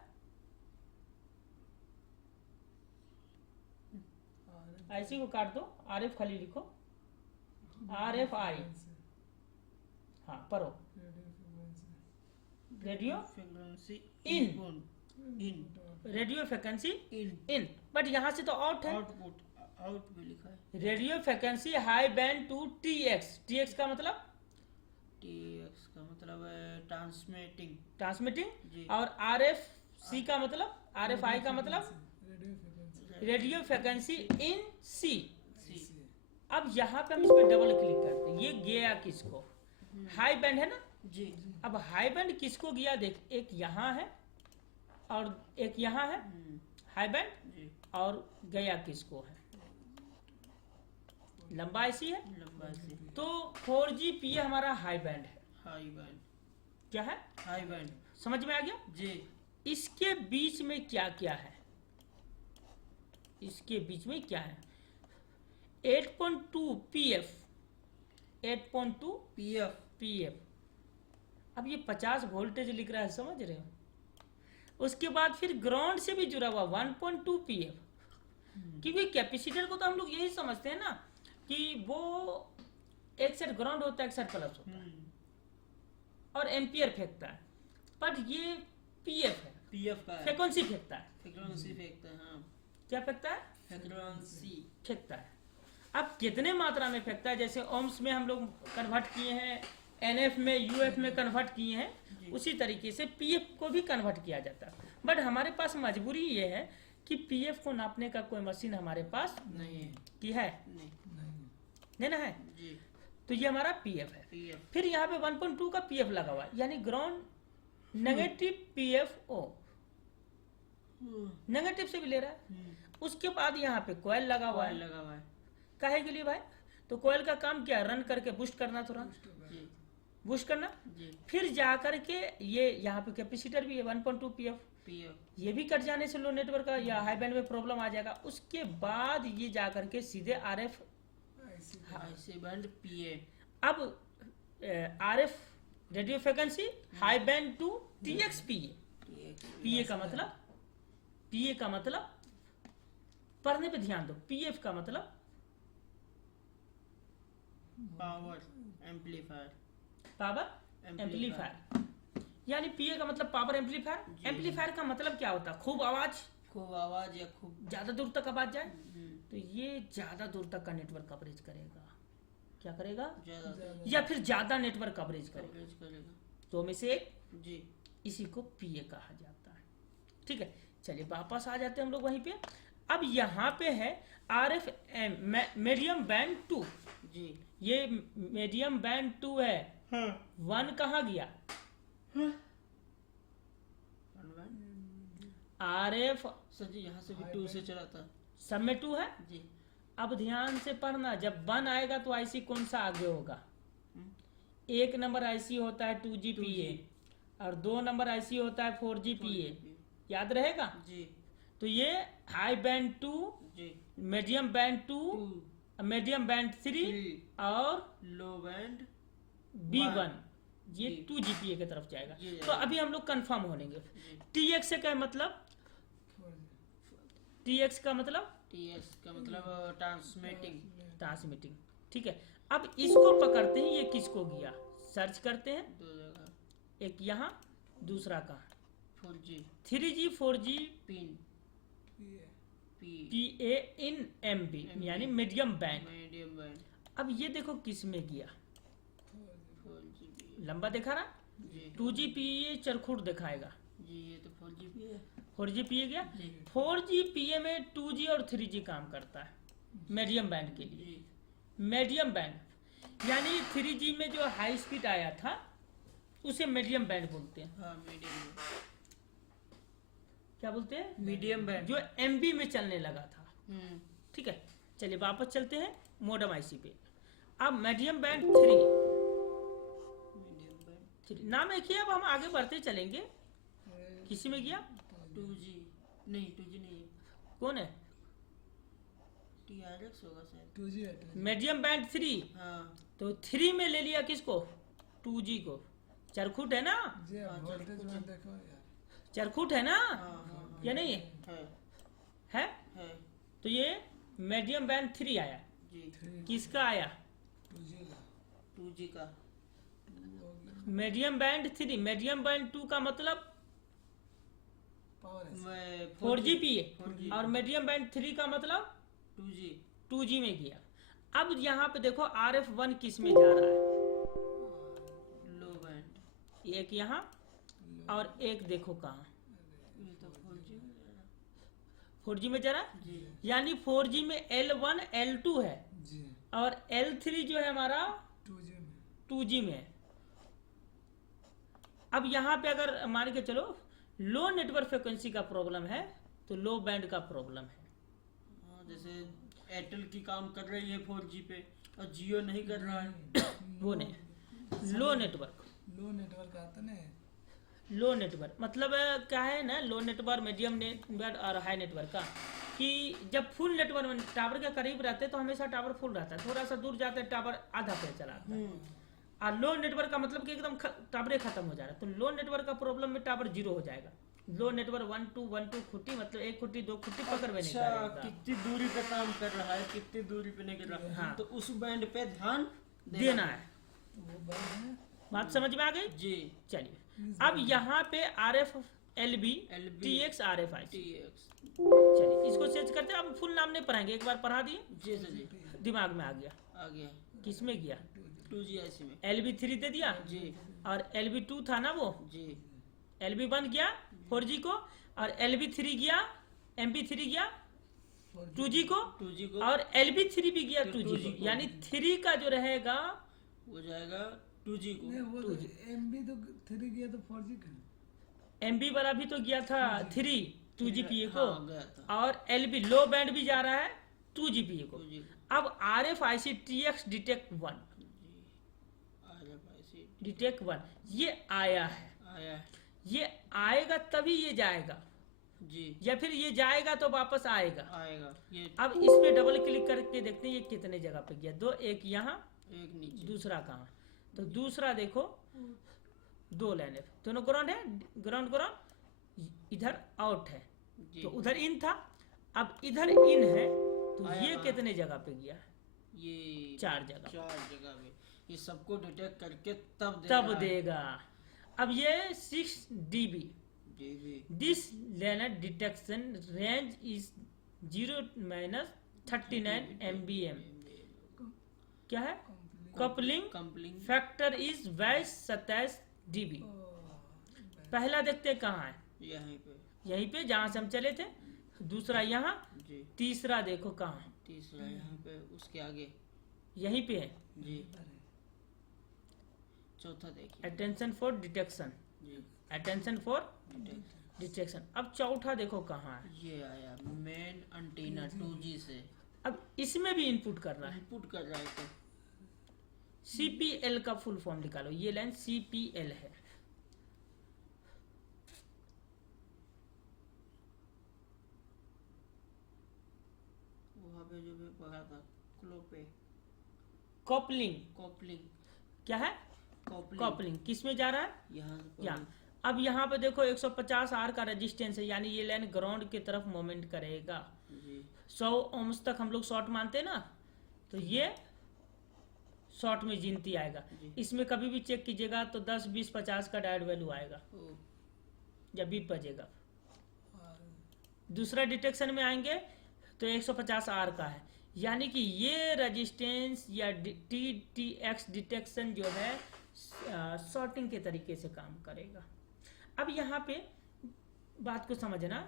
IC को काट दो, RF खाली लिखो, RFI। हाँ पढ़ो, radio frequency in, radio frequency in, but यहाँ से तो आउट है। आउटपुट आउट भी लिखा है। Radio frequency high band to TX। TX का मतलब TX का मतलब है ट्रांसमिटिंग। ट्रांसमिटिंग। जी। और RFC का मतलब, RFI का मतलब रेडियो फ्रिक्वेंसी इन C। सी। अब यहाँ पे हम इस पर डबल क्लिक करते हैं, ये गया किसको? हाई बैंड है ना। जी अब हाई बैंड किसको गया देख, एक यहाँ है और एक यहाँ है हाई बैंड, जी और गया किसको है? लंबा IC है लंबा सी। तो 4GPA हमारा हाई बैंड है। High band. क्या है? High band. समझ में आ गया? जी इसके बीच में क्या क्या है? इसके बीच में क्या है? 8.2 PF, 8.2 PF। PF। अब ये 50 वोल्टेज लिख रहा है, समझ रहे हो। उसके बाद फिर ग्राउंड से भी जुड़ा हुआ 1.2 PF, क्योंकि कैपेसिटर को तो हम लोग यही समझते हैं ना कि वो एक साइड ग्राउंड होता है एक साइड प्लस होता है और एम्पियर फेंकता है, बट ये PF है, PF का है। फ्रिक्वेंसी फेंकता है। फ्रीक्वेंसी फेंकता है। हाँ क्या फेंकता है? फ्रीक्वेंसी फेंकता है। अब कितने मात्रा में फेंकता है? जैसे ओम्स में हम लोग कन्वर्ट किए हैं, NF में, UF में कन्वर्ट किए हैं, उसी तरीके से PF को भी कन्वर्ट किया जाता है। बट हमारे पास मजबूरी ये है कि PF को नापने का कोई मशीन हमारे पास नहीं है। की है, नहीं ना है। जी तो ये हमारा PF है। PF। फिर यहाँ पे 1.2 का PF लगा हुआ है, यानी ग्राउंड नेगेटिव PFO, नेगेटिव से भी ले रहा है। उसके बाद यहाँ पे कोयल लगा हुआ कॉइल है। लगा हुआ है। काहे के लिए भाई? तो कोयल का काम क्या? रन करके बूस्ट करना, तुरंत जी बूस्ट करना। जी फिर जा करके ये यहाँ पे कैपेसिटर भी है 1.2 PF, PF। ये भी कट जाने से लो नेटवर्क का या हाई बैंड में प्रॉब्लम आ जाएगा। उसके बाद ये जा करके सीधे RF, ऐसे बैंड PA। अब RF radio frequency high band to TX PA। PA का मतलब, PA का मतलब पढ़ने पे ध्यान दो, PF का मतलब पावर एम्पलीफायर। पावर एम्पलीफायर, यानी PA का मतलब पावर एम्पलीफायर। एम्पलीफायर का मतलब क्या होता है? खूब आवाज, खूब आवाज या खूब ज्यादा दूर तक आवाज जाए। तो ये ज्यादा दूर तक का नेटवर्क कवरेज करेगा। क्या करेगा? ज्यादा या फिर ज्यादा नेटवर्क कवरेज करेगा। कवरेज करेगा। तो में से एक, जी इसी को PA कहा जाता है। ठीक है, चलिए वापस आ जाते हैं हम लोग वहीं पे। अब यहाँ पे है RF मीडियम बैंड 2। जी ये मीडियम बैंड 2 है। 1 कहाँ गया? RF सर जी यहाँ से भी 2 से चला था। सब में 2 है। जी अब ध्यान से पढ़ना, जब 1 आएगा तो आईसी कौन सा आगे होगा? 1 नंबर आईसी होता है 2GPA और 2 नंबर आईसी होता है 4GPA, याद रहेगा? जी तो ये हाई बैंड 2, जी मीडियम बैंड 2, 2 मीडियम बैंड 3 और लो बैंड B1, ये जी। 2GPA की तरफ जाएगा। जी, तो अभी हम लोग कंफर्म हो लेंगे। जी। TX से क्या मतलब? TX का मतलब TX का मतलब ट्रांसमिटिंग। ट्रांसमिटिंग, ठीक है। अब इसको पकड़ते हैं, ये किसको गया, सर्च करते हैं। 2 जगह एक यहाँ, दूसरा कहाँ? 4G 3G 4G pin P PA इन MB यानी मीडियम बैंड। मीडियम बैंड अब ये देखो किस में गया, 4GB लंबा दिखा रहा, जी 2GPA चरखुट दिखाएगा, जी। ये तो 4GB है 4GPA गया। जी 4GPA में 2G और 3G काम करता है मीडियम बैंड के लिए। जी मीडियम बैंड यानी 3G में जो हाई स्पीड आया था उसे मीडियम बैंड बोलते हैं। हाँ मीडियम क्या बोलते हैं? Medium band. जो MB में चलने लगा था, हम्म ठीक है। चलिए वापस चलते हैं मॉडेम आईसी पे। अब मीडियम बैंड 3 मीडियम बैंड नाम एक ही है। अब हम आगे बढ़ते चलेंगे। किसी में गया? 2G नहीं 2G नहीं है कौन है? TRX होगा शायद। 2G है 2G। मीडियम बैंड 3, हाँ तो 3 में ले लिया किसको? 2G को। चरखुट है ना, जी हाँ, वोल्टेज चलो, में देखो यार। चरखुट है ना, हाँ हाँ या नहीं है है? है तो ये मीडियम बैंड 3 आया। जी 3 किसका आया? 2G का 2G का 2 हो गया मीडियम बैंड 3। मीडियम बैंड 2 का मतलब पावर है। मैं 4GPA 4G और मीडियम बैंड 3 का मतलब 2G 2G में गया। अब यहाँ पे देखो RF1 किस में जा रहा है? लो बैंड। एक यहाँ और एक देखो कहाँ, ये तो 4G 4G में जा रहा है। जी यानी 4G में L1 L2 है जी और L3 जो है हमारा 2G में 2G में है। अब यहाँ पे अगर मान के चलो लो नेटवर्क फ्रिक्वेंसी का प्रॉब्लम है तो लो बैंड का प्रॉब्लम है। हाँ, जैसे एयरटेल की काम कर रही है 4G पे और जियो नहीं कर रहा है। वो नहीं, लो नेटवर्क। लो नेटवर्क आता ना लो नेटवर्क मतलब क्या है ना, लो नेटवर्क, मीडियम नेटवर्क और हाई नेटवर्क का, कि जब फुल नेटवर्क में टावर के करीब रहते हैं तो हमेशा टावर फुल रहता है, थोड़ा सा दूर जाते हैं टावर आधा पे चला आता है। और लो नेटवर्क का मतलब कि एकदम टावरे खत्म हो जा रहा है। तो लो नेटवर्क का प्रॉब्लम में टावर 0 हो जाएगा। लो नेटवर्क 1 2 खुट्टी मतलब 1 खुट्टी 2 खुट्टी पकड़ में नहीं अच्छा करेगा। कितनी दूरी पे काम कर रहा है, कितनी दूरी पे नहीं कर रहा है। हाँ। तो उस बैंड पे ध्यान देना है। वो बंद है बात समझ में आ गई? जी चलिए अब यहाँ पे RF LB LB TX RFIC, TX चलिए इसको सर्च करते हैं। अब फुल नाम नहीं पढ़ाएंगे, एक बार पढ़ा दिए जी सर जी दिमाग में आ गया। आ गया किस में गया? 2G ऐसे में LB3 दे दिया जी और LB2 था ना वो, जी LB1 गया 4G को और LB3 गया MB3 गया 2G को 2G को और LB3 भी गया 2G 2G को। को। यानी 3 का जो रहेगा हो जाएगा 2G को। नहीं वो 2G MB तो 3 गया तो 4G का MB वाला भी तो गया था 3 2GPA को हाँ गया था और LB लो बैंड भी जा रहा है 2GPA को। 2G अब RFIC TX डिटेक्ट 1 आ जा भाई से डिटेक्ट 1 ये आया है, आया है ये आएगा तभी ये जाएगा, जी या फिर ये जाएगा तो वापस आएगा। आएगा ये अब इस पे डबल क्लिक करके देखते हैं ये कितने जगह पे गया। दो, एक यहाँ एक नीचे दूसरा कहाँ, तो दूसरा देखो 2 लाइन दोनों ग्राउंड है, ग्राउंड ग्राउंड इधर आउट है जी तो उधर इन था, अब इधर इन है तो आया ये कहाँ? कितने जगह पे गया? ये 4 जगह। 4 जगह पे ये सबको डिटेक्ट करके तब दे तब रहा है। देगा। अब ये 6 dB जी भी this line detection range is 0-39 mbm। क्या है? Coupling coupling factor is 27 dB। पहला देखते हैं कहाँ है, यहीं पे यहीं पे जहाँ से हम चले थे। दूसरा यहाँ, जी तीसरा देखो कहाँ, तीसरा यहाँ पे उसके आगे यहीं पे है। जी चौथा देखिए अटेंशन फॉर डिटेक्शन, जी अटेंशन फॉर detect। डिटेक्शन। अब चौथा देखो कहाँ है। ये आया मेन एंटीना 2G से अब इसमें भी इनपुट करना है, इनपुट कर रहा है तो CPL का फुल फॉर्म निकालो, ये लाइन CPL है। वहाँ पे जो मैं पढ़ा था क्लोपे कॉपलिंग, कॉपलिंग क्या है? कॉपलिंग कॉपलिंग किस में जा रहा है? यहाँ से यहाँ। अब यहाँ पे देखो 150 आर का रेजिस्टेंस है, यानी ये लाइन ग्राउंड की तरफ मोमेंट करेगा। जी 100 ओम्स तक हम लोग शॉर्ट मानते हैं ना, तो ये शॉर्ट में गिनती आएगा। जी। इसमें कभी भी चेक कीजिएगा तो 10, 20, 50 का डायोड वैल्यू आएगा ओ जब भी बजेगा। और दूसरा डिटेक्शन में आएंगे तो 150 आर का है, यानी कि ये रेजिस्टेंस या TTX डिटेक्शन जो है शॉर्टिंग के तरीके से काम करेगा। अब यहाँ पे बात को समझना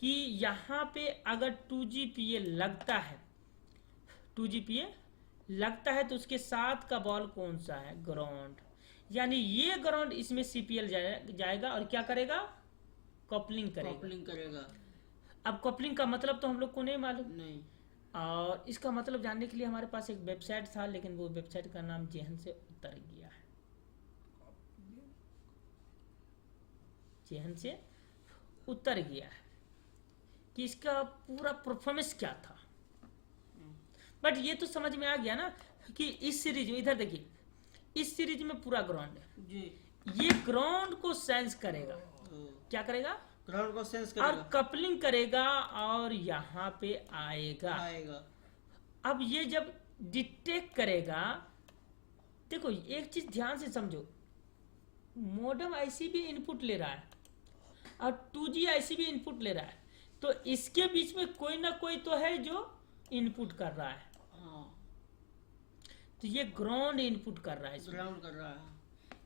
कि यहाँ पे अगर 2GPA लगता है, 2GPA लगता है तो उसके साथ का बॉल कौन सा है? ग्राउंड, यानी ये ग्राउंड इसमें CPL जाएगा और क्या करेगा? कपलिंग करेगा। कॉपलिंग करेगा। अब कपलिंग का मतलब तो हम लोग को नहीं मालूम, नहीं और इसका मतलब जानने के लिए हमारे पास एक वेबसाइट था, लेकिन वो वेबसाइट का नाम जेहन से उतर गया है, जेहन से उतर गया है कि इसका पूरा परफॉर्मेंस क्या था। बट ये तो समझ में आ गया ना कि इस सीरीज में, इधर देखिए, इस सीरीज में पूरा ग्राउंड है, जी ये ग्राउंड को सेंस करेगा। क्या करेगा? ग्राउंड को सेंस और करेगा कपलिंग करेगा और यहाँ पे आएगा। आएगा। अब ये जब डिटेक्ट करेगा, देखो एक चीज ध्यान से समझो, मॉडेम IC भी इनपुट ले रहा है और 2G IC भी इनपुट ले रहा है, तो इसके बीच में कोई ना कोई तो है जो इनपुट कर रहा है। हाँ तो ये ग्राउंड इनपुट कर रहा है इसमें। ग्राउंड कर रहा है,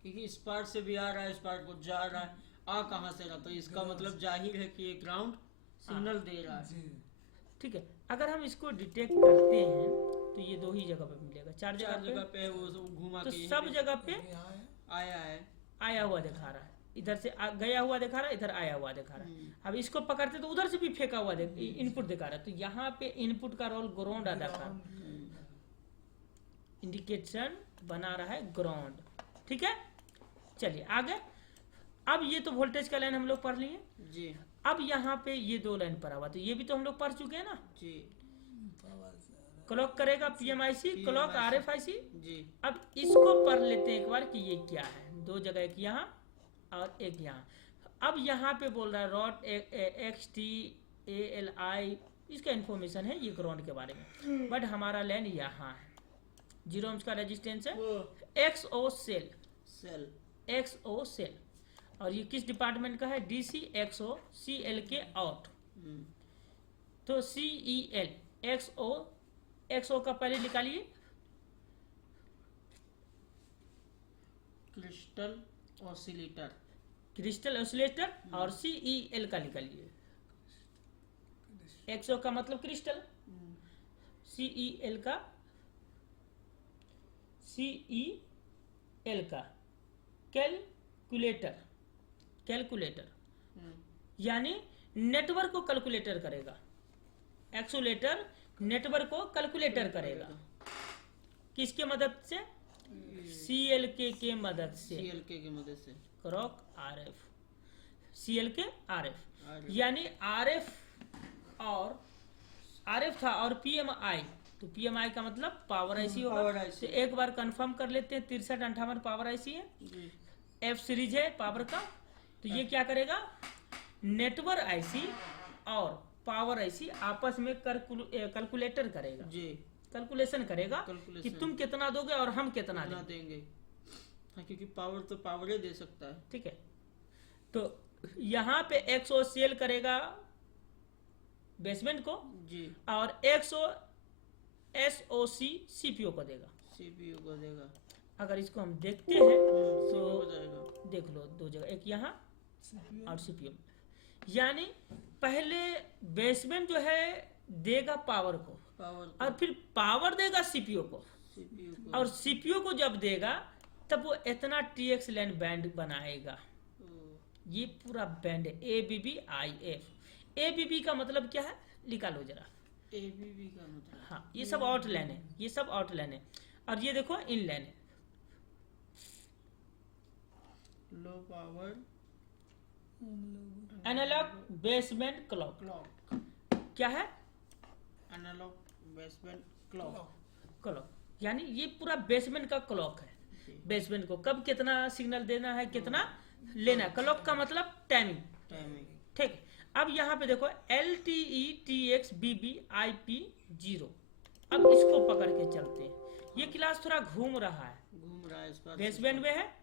क्योंकि इस पार्ट से भी आ रहा है, इस पार्ट को जा रहा है, आ कहाँ से रहा, तो इसका मतलब जाहिर है कि ये ग्राउंड सिग्नल दे रहा है। जी ठीक है, अगर हम इसको डिटेक्ट करते हैं तो ये दो ही जगह पे मिलेगा, चार चार जगह जगह पे, पे वो घुमा तो के यहीं सब पे जगह पे यहाँ है आया है। आया हुआ दिखा रहा है, इधर से गया हुआ दिखा रहा है, इधर आया हुआ दिखा रहा है। अब इसको पकड़ते तो उधर से भी फेंका हुआ इनपुट दिखा रहा है, तो यहाँ पे इनपुट का रोल ग्राउंड अदा कर, इंडिकेशन बना रहा है ग्राउंड। ठीक है, चलिए आगे। अब ये तो वोल्टेज का लाइन हम लोग पढ़ लिए। जी अब यहाँ पे ये दो लाइन पढ़ा हुआ, तो ये भी तो हम लोग पढ़ चुके हैं ना। जी पावर से आ रहा क्लॉक करेगा PMIC, क्लॉक RFIC। जी अब इसको पढ़ लेते हैं एक बार कि ये क्या है। दो जगह, एक यहाँ और एक यहाँ। अब यहाँ पे बोल रहा है रॉड XTALI, इसका इंफॉर्मेशन है ये ग्राउंड के बारे में, बट हमारा लाइन यहाँ है, 0 ohms का रेजिस्टेंस है, XO cell, cell XO cell, और ये किस डिपार्टमेंट का है? DC XO CL के आउट, तो CEL XO का पहले निकालिए, क्रिस्टल ऑसिलेटर। क्रिस्टल ऑसिलेटर, और CEL का निकालिए। XO का मतलब क्रिस्टल, CEL का कैलकुलेटर, यानी नेटवर्क को कैलकुलेटर करेगा। एक्सोलेटर नेटवर्क को कैलकुलेटर करेगा, किसके मदद से? CLK के मदद से, CLK की मदद से। Clock RF, CLK RF, RF यानी RF और RF था और PMI, तो PMI का मतलब पावर IC होगा। Power IC। तो एक बार कंफर्म कर लेते हैं, 6358 पावर IC है, जी F सीरीज है पावर का, तो ये क्या करेगा? नेटवर्क IC और पावर IC आपस में कैलकुलेटर करेगा, जी कैलकुलेशन करेगा कि कैलकुलेशन तुम कितना दोगे और हम कितना कितना देंगे। देंगे। हाँ, क्योंकि पावर तो पावर ही दे सकता है। ठीक है, तो यहाँ पे XO सेल करेगा बेसमेंट को, जी और XO SOC CPU को देगा। CPU को देगा। अगर इसको हम देखते हैं CPU तो को जाएगा। देख लो दो जगह, एक यहाँ CPU और CPU, यानी पहले बेसमेंट जो है देगा पावर को, पावर और फिर पावर देगा CPU को, CPU को। और CPU को जब देगा तब वो इतना TX लाइन बैंड बनाएगा। ये पूरा बैंड है ABB IF। ABB का मतलब क्या है? निकालो जरा। ABB का मतलब हाँ, ये सब आउट लाइन है, ये सब आउट लाइन है। और ये देखो इन लाइन है। Low power analog baseband clock clock, क्या है? Analogue baseband clock. क्लॉक यानी ये पूरा बेसबैंड का क्लॉक है। बेसबैंड को कब कितना सिग्नल देना है, कितना लेना है। क्लॉक का मतलब टाइमिंग, टाइमिंग। ठीक। अब यहाँ पे देखो LTE TX BB IP 0। अब इसको पकड़ के चलते हैं। ये क्लास थोड़ा घूम रहा है, घूम रहा है इस पर, बेसबैंड में है।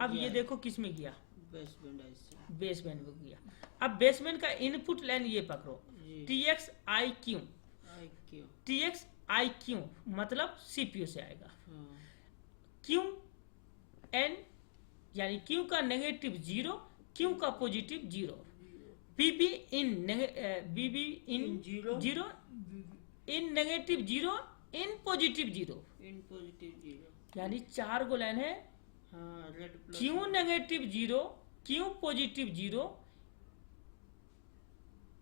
अब ये Yeah. देखो किस में गया, बेसबैंड ऐसे बेसबैंड में गया। अब बेसबैंड का इनपुट लाइन ये पकड़ो, जी। TX IQ। IQ, TX IQ मतलब CPU से आएगा। हाँ, Q N यानी Q का नेगेटिव 0, Q का positive 0। BB in zero, 0, in negative 0, in positive 0। In positive zero, यानी 4 गो लाइन है। हाँ, red plus, Q negative 0, Q positive 0,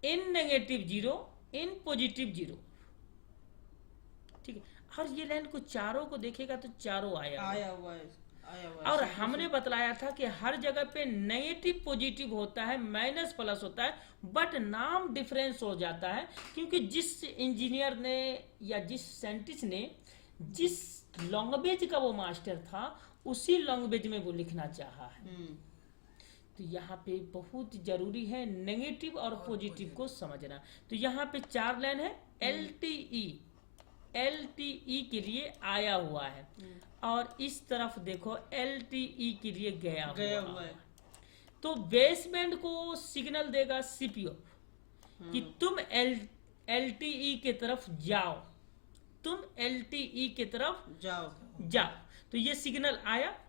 in negative 0, in positive 0, ठीक है। और ये लाइन को चारों को देखेगा तो चारों आया हुआ है। आया हुआ है, आया हुआ है। और सब हमने बतलाया था कि हर जगह पे नेगेटिव पॉजिटिव होता है, माइनस प्लस होता है, बट नाम डिफरेंस हो जाता है, क्योंकि जिस इंजीनियर ने या जिस साइंटिस्ट ने जिस लैंग्वेज का वो मास्टर था उसी लैंग्वेज में वो लिखना चाहा है। तो यहाँ पे बहुत जरूरी है नेगेटिव और पॉजिटिव को समझना। तो यहाँ पे 4 लाइन है। LTE के लिए आया हुआ है, और इस तरफ देखो LTE के लिए गया हुआ है। तो बेसबैंड को सिग्नल देगा CPU कि तुम LTE के तरफ जाओ, तुम LTE के तरफ जाओ। तो ये सिग्नल आया।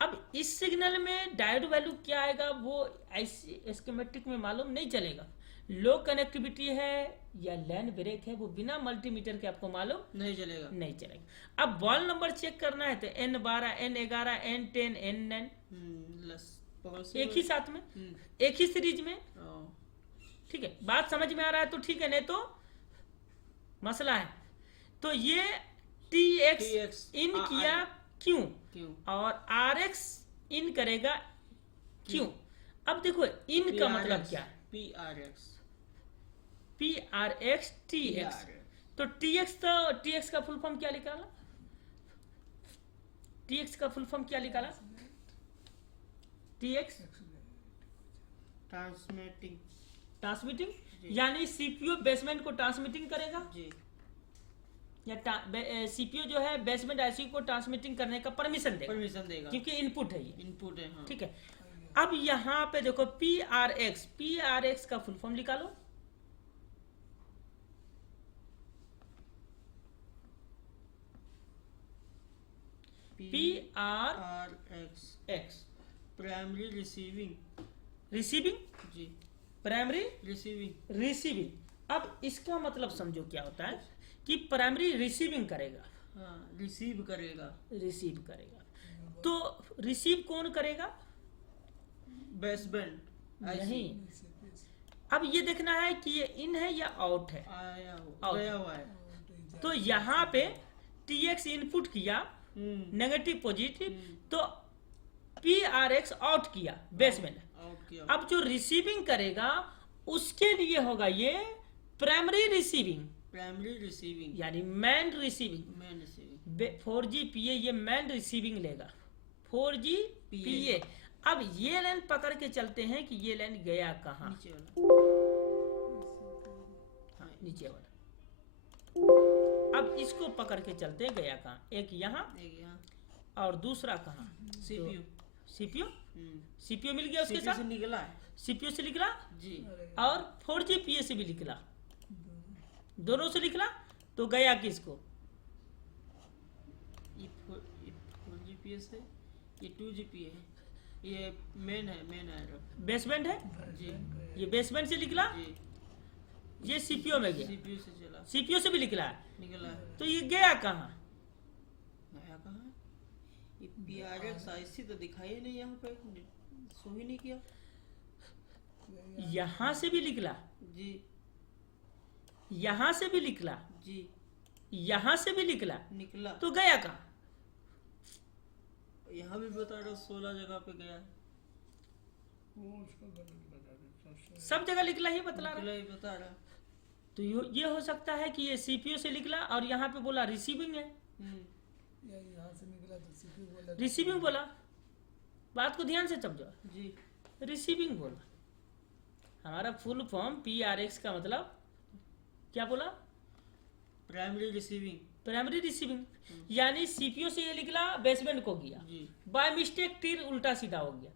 अब इस सिग्नल में डायोड वैल्यू क्या आएगा वो ऐसी स्कीमेटिक में मालूम नहीं चलेगा। लो कनेक्टिविटी है या लैन ब्रेक है वो बिना मल्टीमीटर के आपको मालूम नहीं चलेगा, नहीं चलेगा। अब बॉल नंबर चेक करना है तो N12, N11, N10, N9 एक ही साथ में, एक ही सीरीज में, ठीक है। बात समझ में आ रहा है तो ठीक है, नहीं तो मसला है। तो ये TX इन किया क्यों, और RX इन करेगा क्यों। अब देखो इन का मतलब क्या है, PRX TX। तो TX का फुल फॉर्म क्या निकाला, TX का फुल फॉर्म क्या निकाला, TX ट्रांसमिटिंग, यानी CPU बेसमेंट को ट्रांसमिटिंग करेगा जी, या CPU जो है बेसमेंट IC को ट्रांसमिटिंग करने का परमिशन देगा, क्योंकि इनपुट है ये, इनपुट है, हाँ। ठीक है। अब यहाँ पे देखो PRX का फुल फॉर्म निकालो। PRX प्राइमरी रिसीविंग जी, प्राइमरी रिसीविंग। अब इसका मतलब समझो क्या होता है कि प्राइमरी रिसीविंग करेगा, हाँ, रिसीव करेगा। तो रिसीव कौन करेगा, बेसबैंड नहीं। अब ये देखना है कि ये इन है या आउट है, गया हुआ है। तो यहाँ पे TX इनपुट किया नेगेटिव पॉजिटिव, तो PRX आउट किया बेसबैंड। अब जो रिसीविंग करेगा उसके लिए होगा ये प्राइमरी रिसीविंग यानी मैन रिसीविंग। 4GPA ये मैन रिसीविंग लेगा, 4GPA। अब ये लाइन पकड़ के चलते हैं कि ये लाइन गया कहाँ, नीचे वाला। अब इसको पकड़ के चलते हैं गया कहाँ, एक यहाँ और दूसरा कहाँ, CPU मिल गया उसके साथ, CPU से निकला जी, और 4GPA से भी निकला, दोनों से निकला। तो गया किसको, ये 4GPA से, ये 2GPA है, ये मेन है बेसबैंड है जी, ये बेसबैंड से निकला, जी, ये CPU में गया, CPU से चला, CPU से भी निकला है। निकला है। तो ये गया कहाँ, नया कहाँ, ये PRX IC तो दिखाई नहीं, यहाँ पे शो ही नहीं किया। यहाँ से भी निकला, जी, यहाँ से भी निकला, जी यहाँ से भी निकला, निकला। तो गया कहाँ? यहाँ भी बता रहा 16 जगह पे गया है। वो उसको गलत बता देता सब जगह निकला ही बतला रहा। निकला ही बता रहा। तो ये हो सकता है कि ये सीपीयू से निकला और यहाँ पे बोला रिसीविंग है, या यहाँ से निकला तो सीपीयू बोला रिसीविंग बोला। बात को ध्यान से समझो, जी रिसीविंग बोला। हमारा फुल फॉर्म PRX का मतलब क्या बोला? Primary receiving. प्राइमरी रिसीविंग, यानी सीपीयू से ये निकला बेसबैंड को गया, जी बाय मिस्टेक तीर उल्टा सीधा हो गया।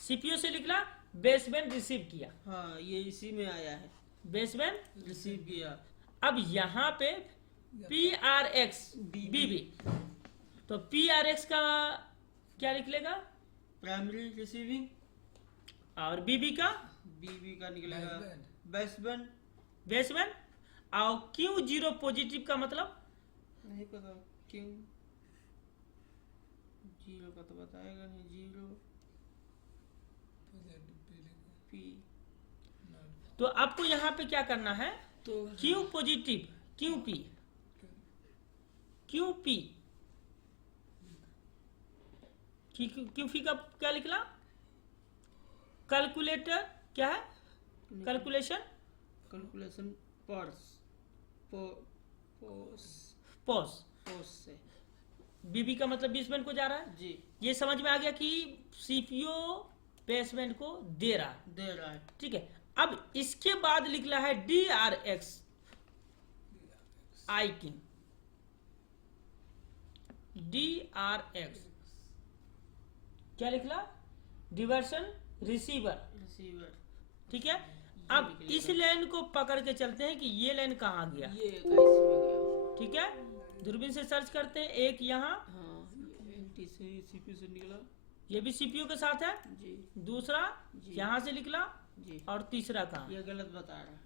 सीपीयू से निकला बेसबैंड रिसीव किया, हाँ ये इसी में आया है, बेसबैंड रिसीव किया। अब यहाँ पे PRX BB, तो PRX का क्या निकलेगा? Primary receiving. और BB का बीबी का निकलेगा Baseband। बेसबैंड। बेसबैंड। और Q0 पॉजिटिव का मतलब नहीं पता क्यों, जीरो का तो बताएगा नहीं। Zero P. तो आपको यहाँ पे क्या करना है? तो Q positive QP, QP QP का क्या निकला? कैलकुलेटर क्या है? कैलकुलेशन कैलकुलेशन पर्स पोस पॉज। पोस से। BB का मतलब बेसबैंड को जा रहा है। जी ये समझ में आ गया कि सीपीयू बेसबैंड को दे रहा है, दे रहा है। ठीक है। अब इसके बाद निकला है DRX आई किंग, DRX क्या निकला? डिवर्सन रिसीवर, रिसीवर। ठीक है। अब इस लाइन को पकड़ के चलते हैं कि ये लाइन कहाँ गया, ये 21 में गया। ठीक है। दूरबीन से सर्च करते हैं। एक यहाँ, हाँ एंटी से सीपीयू से निकला। ये भी सीपीयू के साथ है। जी दूसरा जी। यहाँ से निकला जी और तीसरा कहाँ? ये गलत बता रहा है।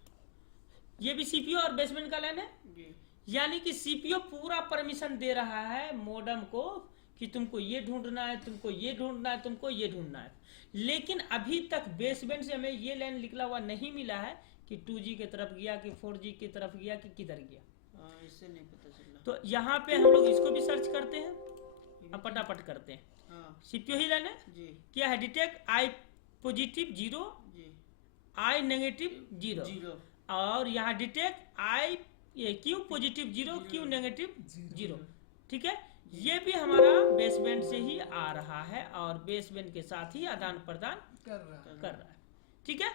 ये भी सीपीयू और बेसबैंड का लाइन है। जी यानी कि सीपीयू पूरा परमिशन दे रहा है मॉडेम को कि तुमको ये ढूंढना है, तुमको ये ढूंढना है, तुमको ये ढूंढना है। लेकिन अभी तक बेसबैंड से हमें ये लाइन निकला हुआ नहीं मिला है कि 2G की तरफ गया कि 4G की तरफ गया कि किधर गया। हाँ इससे नहीं पता चला। तो यहाँ पे हम लोग इसको भी सर्च करते हैं, अब फटाफट करते हैं। हाँ सीपीयू ही लाइन है। जी क्या है? डिटेक्ट आई पॉजिटिव 0, जी आई नेगेटिव 0, जीरो। और यहाँ डिटेक्ट आई Q पॉजिटिव 0, Q नेगेटिव 0, ठीक है। ये भी हमारा बेसबैंड से ही आ रहा है और बेसबैंड के साथ ही आदान प्रदान कर रहा है। कर रहा है, ठीक है।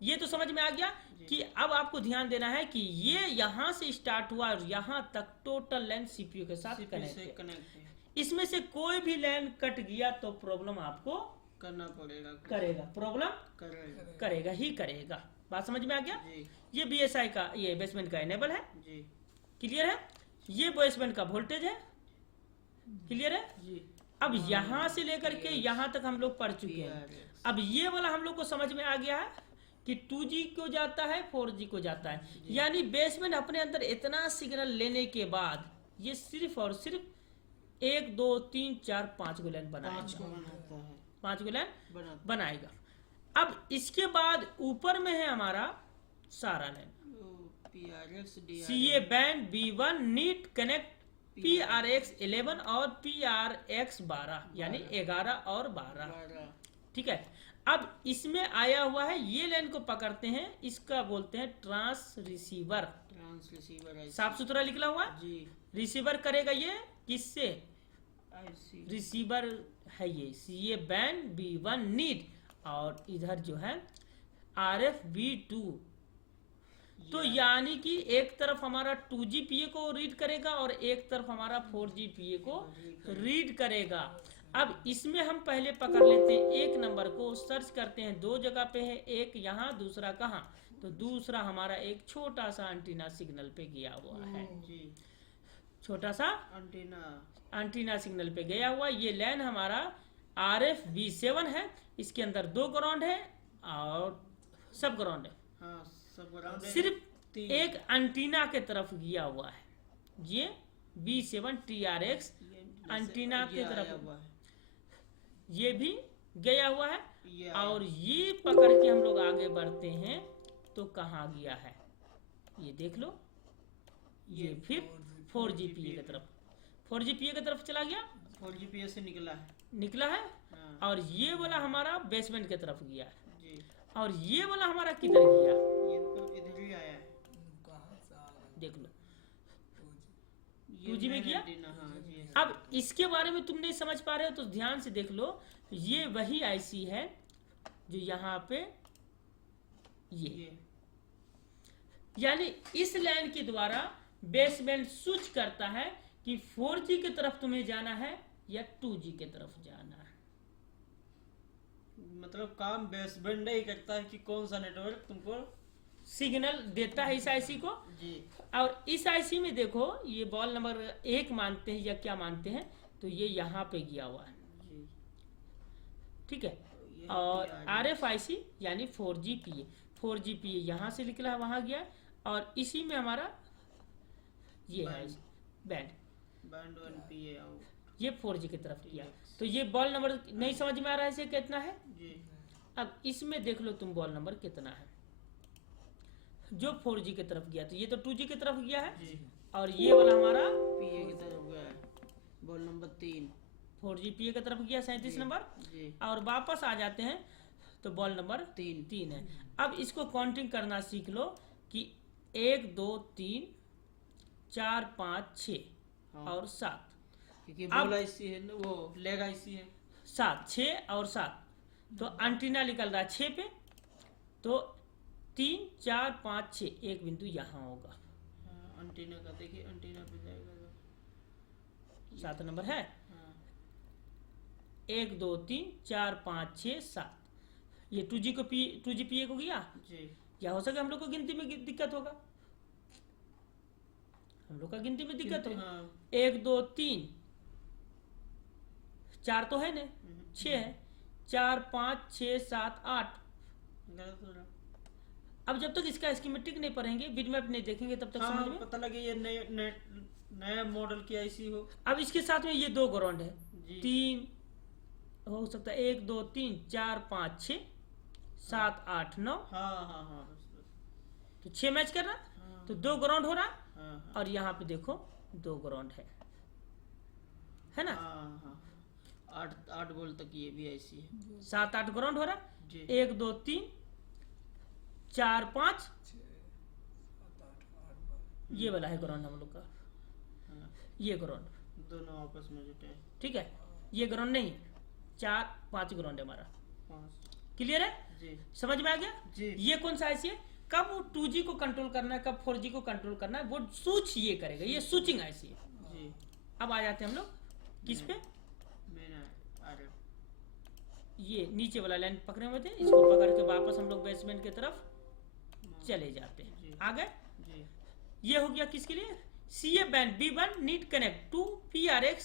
ये तो समझ में आ गया कि अब आपको ध्यान देना है कि ये यहाँ से स्टार्ट हुआ और यहाँ तक टोटल लाइन सीपीयू के साथ सीपीयू कनेक्ट से है। कनेक्ट है। इसमें से कोई भी लाइन कट गया तो प्रॉब्लम आपको करना पड़ेगा। करेगा, प्रॉब्लम करेगा। करेगा ही करेगा। बात समझ में आ गया। जी ये BSI का, ये बेसबैंड का एनेबल है, जी क्लियर है। ये बेसबैंड का वोल्टेज है, क्लियर है। जी। अब यहाँ से लेकर के यहाँ तक हम लोग पढ़ चुके हैं। PRX। अब ये वाला हम लोग को समझ में आ गया है कि 2G को जाता है, 4G को जाता है। यानी बेसबैंड अपने अंदर इतना सिग्नल लेने के बाद ये सिर्फ और सिर्फ 1 2 3 4 5 गो लाइन 5 बनाएगा, को बनाता है। 5 गो लाइन बनाता बनाएगा। अब इसके बाद ऊपर में है हमारा सारा line. PRX DRX। CA band B1 need connect PRX 11 और PRX 12, यानी 11 और 12, 12। ठीक है। अब इसमें आया हुआ है, ये लाइन को पकड़ते हैं, इसका बोलते हैं ट्रांस रिसीवर। ट्रांस रिसीवर है। साफ सुथरा निकला हुआ है। जी रिसीवर करेगा ये किससे? IC। रिसीवर है ये CA बैंड B1 नीड, और इधर जो है RF B2। तो यानी कि एक तरफ हमारा 2G PA को रीड करेगा और एक तरफ हमारा 4G PA को रीड करेगा। अब इसमें हम पहले पकड़ लेते हैं एक नंबर को, सर्च करते हैं। 2 जगह पे है, एक यहाँ, दूसरा कहाँ? तो दूसरा हमारा एक छोटा सा एंटीना सिग्नल पे गया हुआ है, जी छोटा सा एंटीना। एंटीना सिग्नल पे गया हुआ। ये लाइन हमारा RF B7 है, इसके अंदर 2 ग्राउंड है और सब ग्राउंड है। हाँ सब ग्राउंड है। सिर्फ 3। एक एंटीना के तरफ गया हुआ है, ये B7 TRX एंटीना ये के आया तरफ हुआ है। ये भी गया हुआ है। ये और ये पकड़ के हम लोग आगे बढ़ते हैं तो कहाँ गया है? ये देख लो, ये फिर 4GPA की तरफ, 4GPA की तरफ चला गया, 4GPA से निकला है। निकला है। हाँ। और ये वाला हमारा बेसमेंट की तरफ गया है, जी, और ये वाला हमारा किधर गया, ये तो इधर ही आया है। कहाँ से आ रहा है? देख लो, 2G 2G में main किया। antenna, हाँ जी। अब इसके बारे में तुम नहीं समझ पा रहे हो तो ध्यान से देख लो, ये वही आईसी है जो यहाँ पे ये, यानी इस लाइन के द्वारा बेसबैंड स्विच करता है कि 4G की तरफ तुम्हें जाना है या 2G की तरफ जाना है। मतलब काम बेसबैंड ही करता है कि कौन सा नेटवर्क तुमको। सिग्नल देता है इस आईसी को। जी, और इस आईसी में देखो, ये बॉल नंबर 1 मानते हैं या क्या मानते हैं, तो ये यहाँ पे गया हुआ है, जी। ठीक है। ये और PRS RFIC यानी 4GPA, 4GPA यहाँ से निकला है वहाँ गया, और इसी में हमारा ये है बैंड, बैंड 1PA आउट। ये 4G की तरफ किया। तो ये बॉल नंबर नहीं समझ में आ रहा है इसे कितना है। जी, अब इसमें देख लो तुम बॉल नंबर कितना है जो 4G की तरफ गया, तो ये तो 2G की तरफ गया है, जी। और ये वाला हमारा PA की तरफ गया है, बॉल नंबर 3। 4GPA की तरफ गया 37 नंबर। जी, और वापस आ जाते हैं तो बॉल नंबर 3 है। अब इसको काउंटिंग करना सीख लो कि 1 2 3 4 5 6 हाँ। और 7, क्योंकि अब- बॉल आईसी है ना, वो लेग आईसी है। 7 6 और 7, तो एंटीना निकल रहा है 6 पे, तो 3 4 5 6 एक बिंदु यहाँ होगा, हाँ, एंटीना का देखिए, एंटीना पे जाएगा तो 7 नंबर है। हाँ। 1 2 3 4 5 6 7, ये 2GPA को गया। जी, या हो सके हम लोग को गिनती में दिक्कत होगा, हम लोग का गिनती में दिक्कत होगा। हाँ। 1 2 3 4 तो है नहीं, 6 है, 4 5 6 7 8। गलत हो रहा। अब जब तक इसका स्कीमेटिक नहीं पढ़ेंगे, बिटमैप नहीं देखेंगे, तब तक हाँ, समझ में। पता लगे ये नया मॉडल की आईसी हो। अब इसके साथ में ये 2 ग्राउंड है, जी। 3 हो सकता है, 1 2 3 4 5 6 7 8 9, हाँ हाँ हाँ, बस। तो 6 मैच कर रहा, हाँ, तो 2 ग्राउंड हो रहा। हाँ हाँ, और यहाँ पे देखो 2 ग्राउंड है ना, हाँ हाँ। 8 गोल तक ये भी आईसी है। 7 8 ग्राउंड हो रहा। जी, 1 2 3 4 5, 6 7 8 8 बार। ये वाला है ग्राउंड हम लोग का, हाँ, ये ग्राउंड, दोनों आपस में जुटे हैं। ठीक है। ये ग्राउंड नहीं, 4 5 ग्राउंड है हमारा, 5। क्लियर है, जी, समझ में आ गया। जी। ये कौन सा आईसी है, कब 2G को कंट्रोल करना है, कब 4G को कंट्रोल करना है, वो स्विच ये करेगा, ये स्विचिंग आईसी है। जी, अब आ जाते हैं हम लोग किस पे, मैंने अरे ये नीचे वाला लाइन पकड़े हुए थे, इसको पकड़ के वापस हम लोग बेसमेंट की तरफ चले जाते हैं। जी। आ गए, जी, ये हो गया किसके लिए, CA band B1 need connect to PRX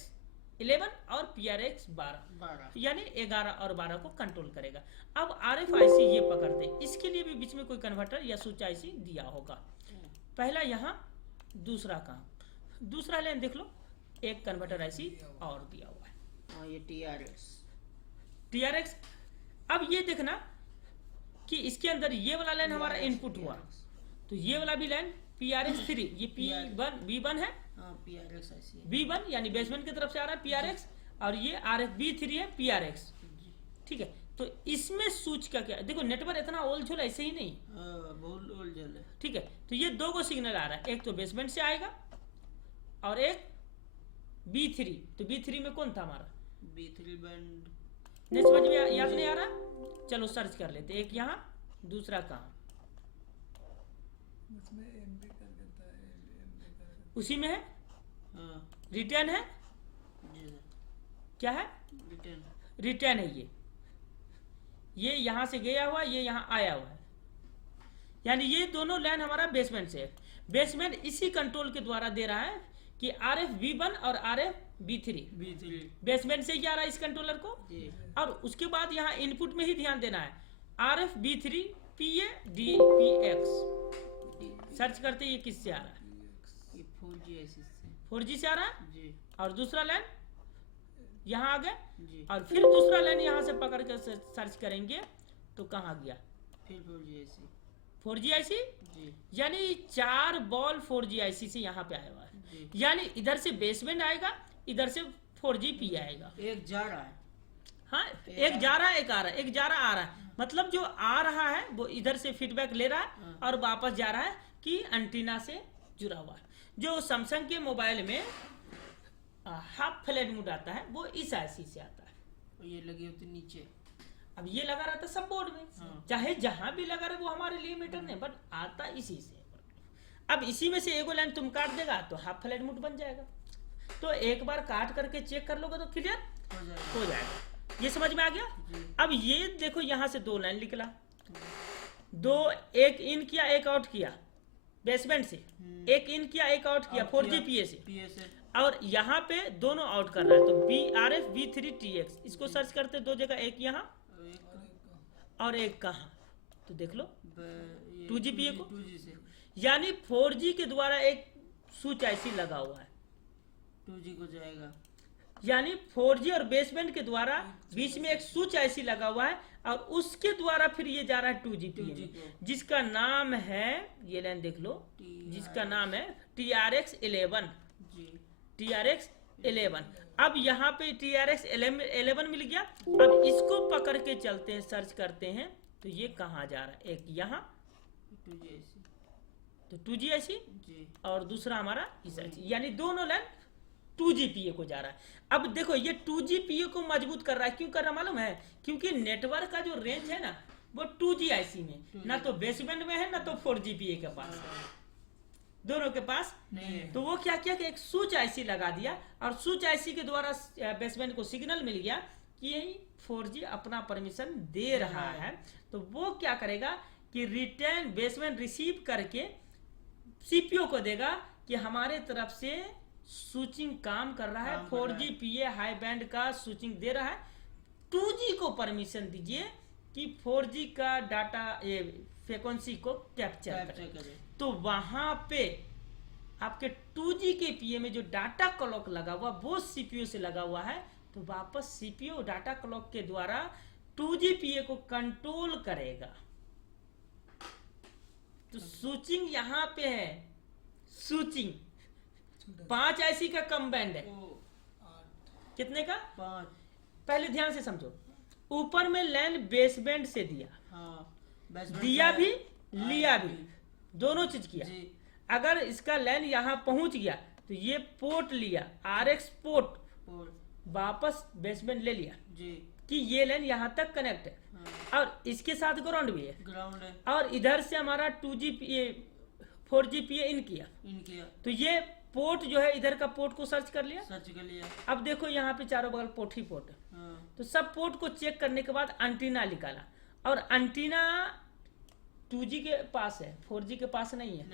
11 और PRX 12, 12। यानी 11 और 12 को कंट्रोल करेगा। अब RFIC ये पकड़ते हैं, इसके लिए भी बीच में कोई कन्वर्टर या स्विच आईसी दिया होगा। पहला यहाँ, दूसरा कहाँ, दूसरा लाइन देख लो, एक कन्वर्टर आईसी और दिया हुआ है, हाँ, ये TRX। अब ये देखना कि इसके अंदर ये वाला लाइन हमारा इनपुट हुआ, तो ये वाला भी लाइन PRX 3, ये B1 है, हाँ, PRX आईसी है। B1 यानी बेसमेंट की तरफ से आ रहा है PRX, और ये B3 है PRX, ठीक है। तो इसमें स्विच का क्या, देखो नेटवर्क इतना ओलझोल ऐसे ही नहीं, हाँ, बहुत उलझल है। ठीक है। तो ये 2 को सिग्नल आ रहा है, एक तो बेसमेंट से आएगा और एक B3, तो B3 में कौन था हमारा, B3 बैंड। नहीं समझ में याद नहीं आ रहा, चलो सर्च कर लेते, एक यहाँ दूसरा कहाँ, उसमें MB कर देता है, MB कर उसी में है, हाँ, रिटर्न है, जी सर। क्या है, रिटर्न। रिटर्न है, ये यहाँ से गया हुआ, ये यहाँ आया हुआ है, यानी ये दोनों लाइन हमारा बेसमेंट से है। बेसमेंट इसी कंट्रोल के द्वारा दे रहा है कि RF B1 और RF B3 B3। बेसमेंट से ही आ रहा है इस कंट्रोलर को। जी, और उसके बाद यहाँ इनपुट में ही ध्यान देना है, RF B3 PA DPX, search करते ये किससे आ रहा है, ये 4G आईसी से। 4G से आ रहा है। जी, और दूसरा लाइन यहाँ आ गया, जी, और फिर दूसरा लाइन यहाँ से पकड़ कर सर्च करेंगे तो कहाँ गया, फिर 4G आईसी। 4G IC, जी यानी 4 बॉल 4G IC से यहाँ पे आया हुआ है। जी। यानी इधर से बेसबैंड आएगा, इधर से 4G PA आएगा। एक जा रहा है। हाँ, एक जा रहा है, एक आ रहा है, एक जा रहा आ रहा है। मतलब जो आ रहा है वो इधर से फीडबैक ले रहा है और वापस जा रहा है कि एंटीना से जुड़ा हुआ है। जो सैमसंग के मोबाइल में हाफ फ्लैट मोड आता है वो इस IC से आता है। और ये लगी होती नीचे। अब ये लगा रहता सब बोर्ड में, चाहे जहां भी लगा रहे वो हमारे लिए मैटर नहीं, बट आता इसी से। अब इसी में से एगो लाइन तुम काट देगा तो हाफ फ्लैट मोड बन जाएगा। तो एक बार काट करके चेक कर लोगे तो क्लियर हो जाएगा। ये समझ में आ गया। अब ये देखो यहाँ से 2 लाइन निकला, 2 एक इन किया एक आउट किया बेसबैंड से, एक इन किया एक आउट किया 4G PA से, और यहाँ पे दोनों आउट कर रहा है। तो BRF B3TX इसको सर्च करते 2 जगह, एक यहाँ और एक कहाँ, तो देख लो 2G PA को, 2G से यानी 4G के द्वारा एक स्विच IC लगा हुआ है, 2G को जाएगा। यानी 4G और बेसबैंड के द्वारा बीच में एक स्विच IC लगा हुआ है और उसके द्वारा फिर ये जा रहा है 2G PA में, जिसका नाम है, ये लाइन देख लो, जिसका नाम है TRX 11, TRX 11। अब यहाँ पे TRX 11 मिल गया। अब इसको पकड़ के चलते हैं, सर्च करते हैं तो ये कहाँ जा रहा है, एक यहाँ 2G IC, तो 2G IC जी और दूसरा हमारा इस IC, यानी दोनों लाइन 2G PA को जा रहा है। अब देखो ये 2G PA को मजबूत कर रहा है, क्यों कर रहा मालूम है? क्योंकि नेटवर्क का जो रेंज है ना वो 2G IC में, ना तो बेसबैंड में है ना तो 4G PA के पास है, दोनों के पास नहीं है। तो वो क्या किया कि एक स्विच IC लगा दिया और स्विच IC के द्वारा बेसबैंड को सिग्नल मिल गया कि यही 4G अपना परमिशन दे रहा है। तो वो क्या करेगा कि रिटर्न बेसबैंड रिसीव करके CPU को देगा कि हमारे तरफ से स्विचिंग काम कर रहा है, 4G PA हाई बैंड का स्विचिंग दे रहा है, 2G को परमिशन दीजिए कि 4G का डाटा ये फ्रीक्वेंसी को कैप्चर करे। तो वहां पे आपके 2G के PA में जो डाटा क्लॉक लगा हुआ वो CPU से लगा हुआ है, तो वापस CPU डाटा क्लॉक के द्वारा 2G PA को कंट्रोल करेगा। तो स्विचिंग यहाँ पे है, स्विचिंग 5 IC का कम बैंड है, कितने का? 5। पहले ध्यान से समझो, ऊपर में लैन बेसबैंड से दिया, दिया भी लिया भी, दोनों चीज किया। अगर इसका लैन यहाँ पहुंच गया तो ये पोर्ट लिया, RX पोर्ट वापस बेसबैंड ले लिया कि ये लाइन यहाँ तक कनेक्ट है, और इसके साथ ग्राउंड भी है, ग्राउंड है, और इधर से हमारा 2G PA 4G PA इन किया, तो ये पोर्ट जो है इधर का पोर्ट को सर्च कर लिया। अब देखो यहाँ पे चारों बगल पोर्ट ही पोर्ट है, तो सब पोर्ट को चेक करने के बाद एंटीना निकाला, और एंटीना 2G के पास है, 4G के पास नहीं है।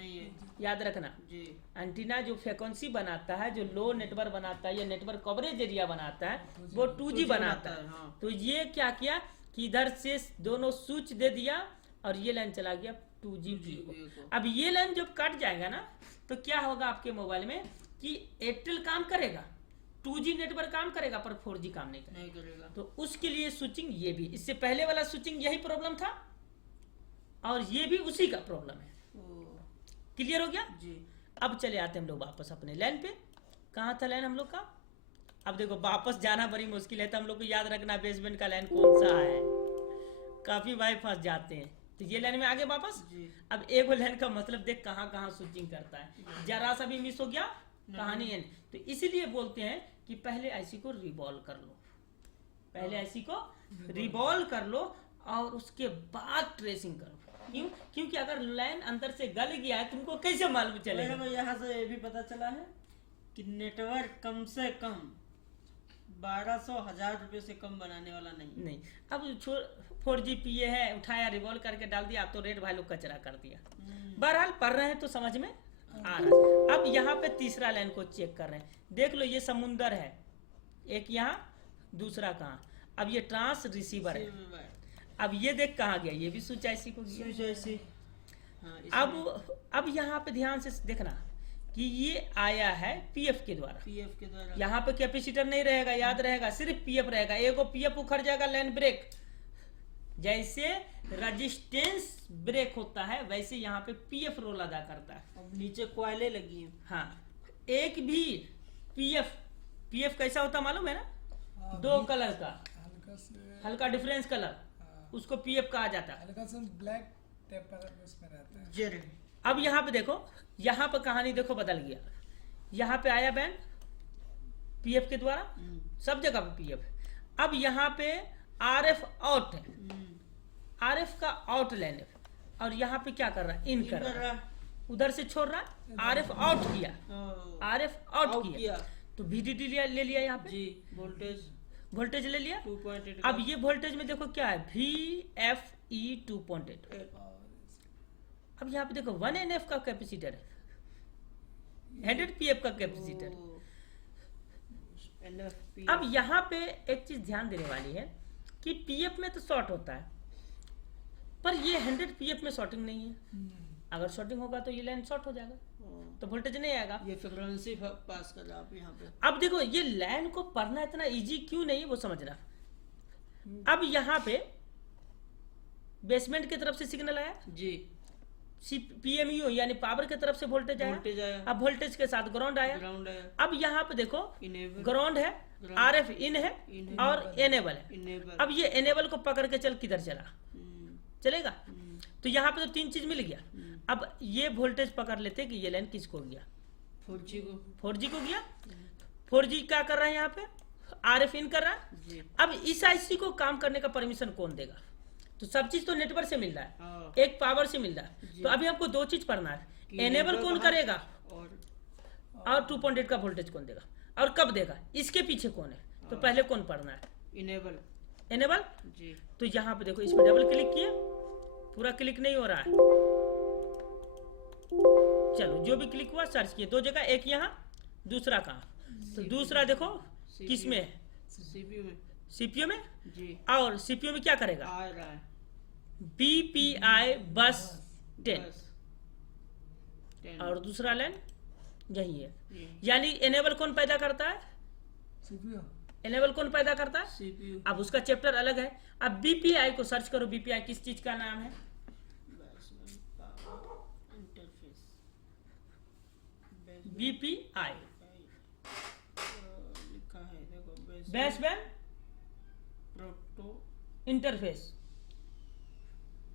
याद रखना, एंटीना जो फ्रीक्वेंसी बनाता है, जो लो नेटवर्क बनाता है या नेटवर्क कवरेज एरिया बनाता है, वो 2G बनाता है। तो ये क्या किया कि इधर से दोनों स्विच दे दिया और ये लाइन चला गया 2G को। अब ये लाइन जब कट जाएगा ना तो क्या होगा आपके मोबाइल में कि एयरटेल काम करेगा, 2G नेटवर्क काम करेगा, पर 4G काम नहीं करेगा। तो उसके लिए स्विचिंग, ये भी इससे पहले वाला स्विचिंग यही प्रॉब्लम था और ये भी उसी का प्रॉब्लम है। क्लियर हो गया जी। अब चले आते हैं हम लोग वापस अपने लाइन पे। कहाँ था लाइन हम लोग का? अब देखो वापस जाना बड़ी मुश्किल है, तो हम लोग को याद रखना बेसबैंड का लाइन कौन सा है, काफी भाई फंस जाते हैं। तो ये लाइन में आगे वापस। अब एक लाइन का मतलब देख कहाँ कहाँ स्विचिंग करता है, जरा सा भी मिस हो गया कहानी है। तो इसीलिए बोलते हैं कि पहले IC को रिवॉल्व कर लो, पहले IC को रिवॉल्व कर लो और उसके बाद ट्रेसिंग करो। क्यों? क्योंकि अगर लाइन अंदर से गल गया है तुमको कैसे मालूम चलेगा? यहाँ से ये भी पता चला है कि नेटवर्क कम से कम 1200-1000 रुपए से कम बनाने वाला नहीं। अब 4G PA है, उठाया रिवॉल्व करके डाल दिया, अब तो रेट वैल्यू कचरा कर दिया। बहरहाल पढ़ रहे हैं तो समझ में आ रहा है। अब यहाँ पे तीसरा लाइन को चेक कर रहे हैं, देख लो ये समुंदर है, एक यहाँ दूसरा कहाँ, अब ये ट्रांस रिसीवर है। अब ये देख कहाँ गया, ये भी स्विच IC को गया। अब यहाँ पे ध्यान से देखना कि ये आया है PF के द्वारा। यहाँ पे कैपेसिटर नहीं रहेगा, याद रहेगा, सिर्फ PF रहेगा। एगो PF उखड़ जाएगा, लाइन ब्रेक, जैसे रजिस्टेंस ब्रेक होता है वैसे यहाँ पे पीएफ रोल अदा करता है। अब नीचे कॉइलें लगी हैं। हाँ, एक भी पीएफ कैसा होता मालूम है ना, हाँ, दो कलर का, हल्का से हल्का डिफरेंस कलर, हाँ, उसको पीएफ कहा जाता है। हल्का सा ब्लैक टेपर उसमें रहता है। जेड अब यहाँ पे देखो, यहाँ पर कहानी देखो बदल गया। यहाँ पे आया बैंड पीएफ के द्वारा, सब जगह पे पीएफ है। अब यहाँ पे आरएफ आउट है, आरएफ का आउट लेने और यहाँ पे क्या कर रहा है, इन कर रहा है, उधर से छोड़ रहा है, आरएफ आउट किया, आरएफ आउट किया तो VDD ले लिया यहाँ पे जी वोल्टेज वोल्टेज ले लिया। 2.8 अब ये वोल्टेज में देखो क्या है, VFE 2.8। अब यहाँ पे देखो 1 NF का कैपेसिटर है, 100 PF का कैपेसिटर। अब यहाँ पे एक चीज ध्यान देने वाली है कि पीएफ में तो शॉर्ट होता है, पर ये 100 पीएफ में शॉर्टिंग नहीं है। अगर शॉर्टिंग होगा तो ये लाइन शॉर्ट हो जाएगा, तो वोल्टेज नहीं आएगा। ये फ्रीक्वेंसी पास कर रहा है आप यहाँ पे। अब देखो ये लाइन को पढ़ना इतना इजी क्यों नहीं है वो समझना। अब यहाँ पे बेसमेंट की तरफ से सिग्नल आया जी, PMU यानी पावर की तरफ से वोल्टेज आया। अब वोल्टेज के साथ ग्राउंड आया। ग्राउंड है, अब यहाँ पे देखो इनेबल ग्राउंड है, RF इन है और एनेबल है। इनेबल। अब ये एनेबल को पकड़ के चल किधर चला, चलेगा। तो यहाँ पे तो तीन चीज मिल गया। अब ये वोल्टेज पकड़ लेते कि ये लाइन किसको गया, 4G को 4G को गया। 4G क्या कर रहा है यहाँ पे, RF इन कर रहा है। जी। अब इस IC को काम करने का परमिशन कौन देगा, तो सब चीज तो नेटवर्क से मिल रहा है, हाँ। एक पावर से मिल रहा है। तो अभी हमको दो चीज पढ़ना है, कि एनेबल कौन करेगा और 2.8 का वोल्टेज कौन देगा और कब देगा, इसके पीछे कौन है। तो पहले कौन पढ़ना है, इनेबल एनेबल। जी। तो यहाँ पे देखो, इस पर डबल क्लिक किया, पूरा क्लिक नहीं हो रहा है। चलो जो भी क्लिक हुआ सर्च किए, दो जगह, एक यहाँ दूसरा कहाँ। तो दूसरा देखो किस में है, CPU में CPU में। जी। और CPU में क्या करेगा, आ रहा है BPI बस 10 बस 10 और दूसरा लाइन यही है। ये यानी एनेबल कौन पैदा करता है, CPU एनेबल कौन पैदा करता है। CPU अब उसका चैप्टर अलग है। अब BPI को सर्च करो, BPI किस चीज का नाम है, इंटरफेस BPI लिखा है देखो, बेसबैंड प्रोटो इंटरफेस।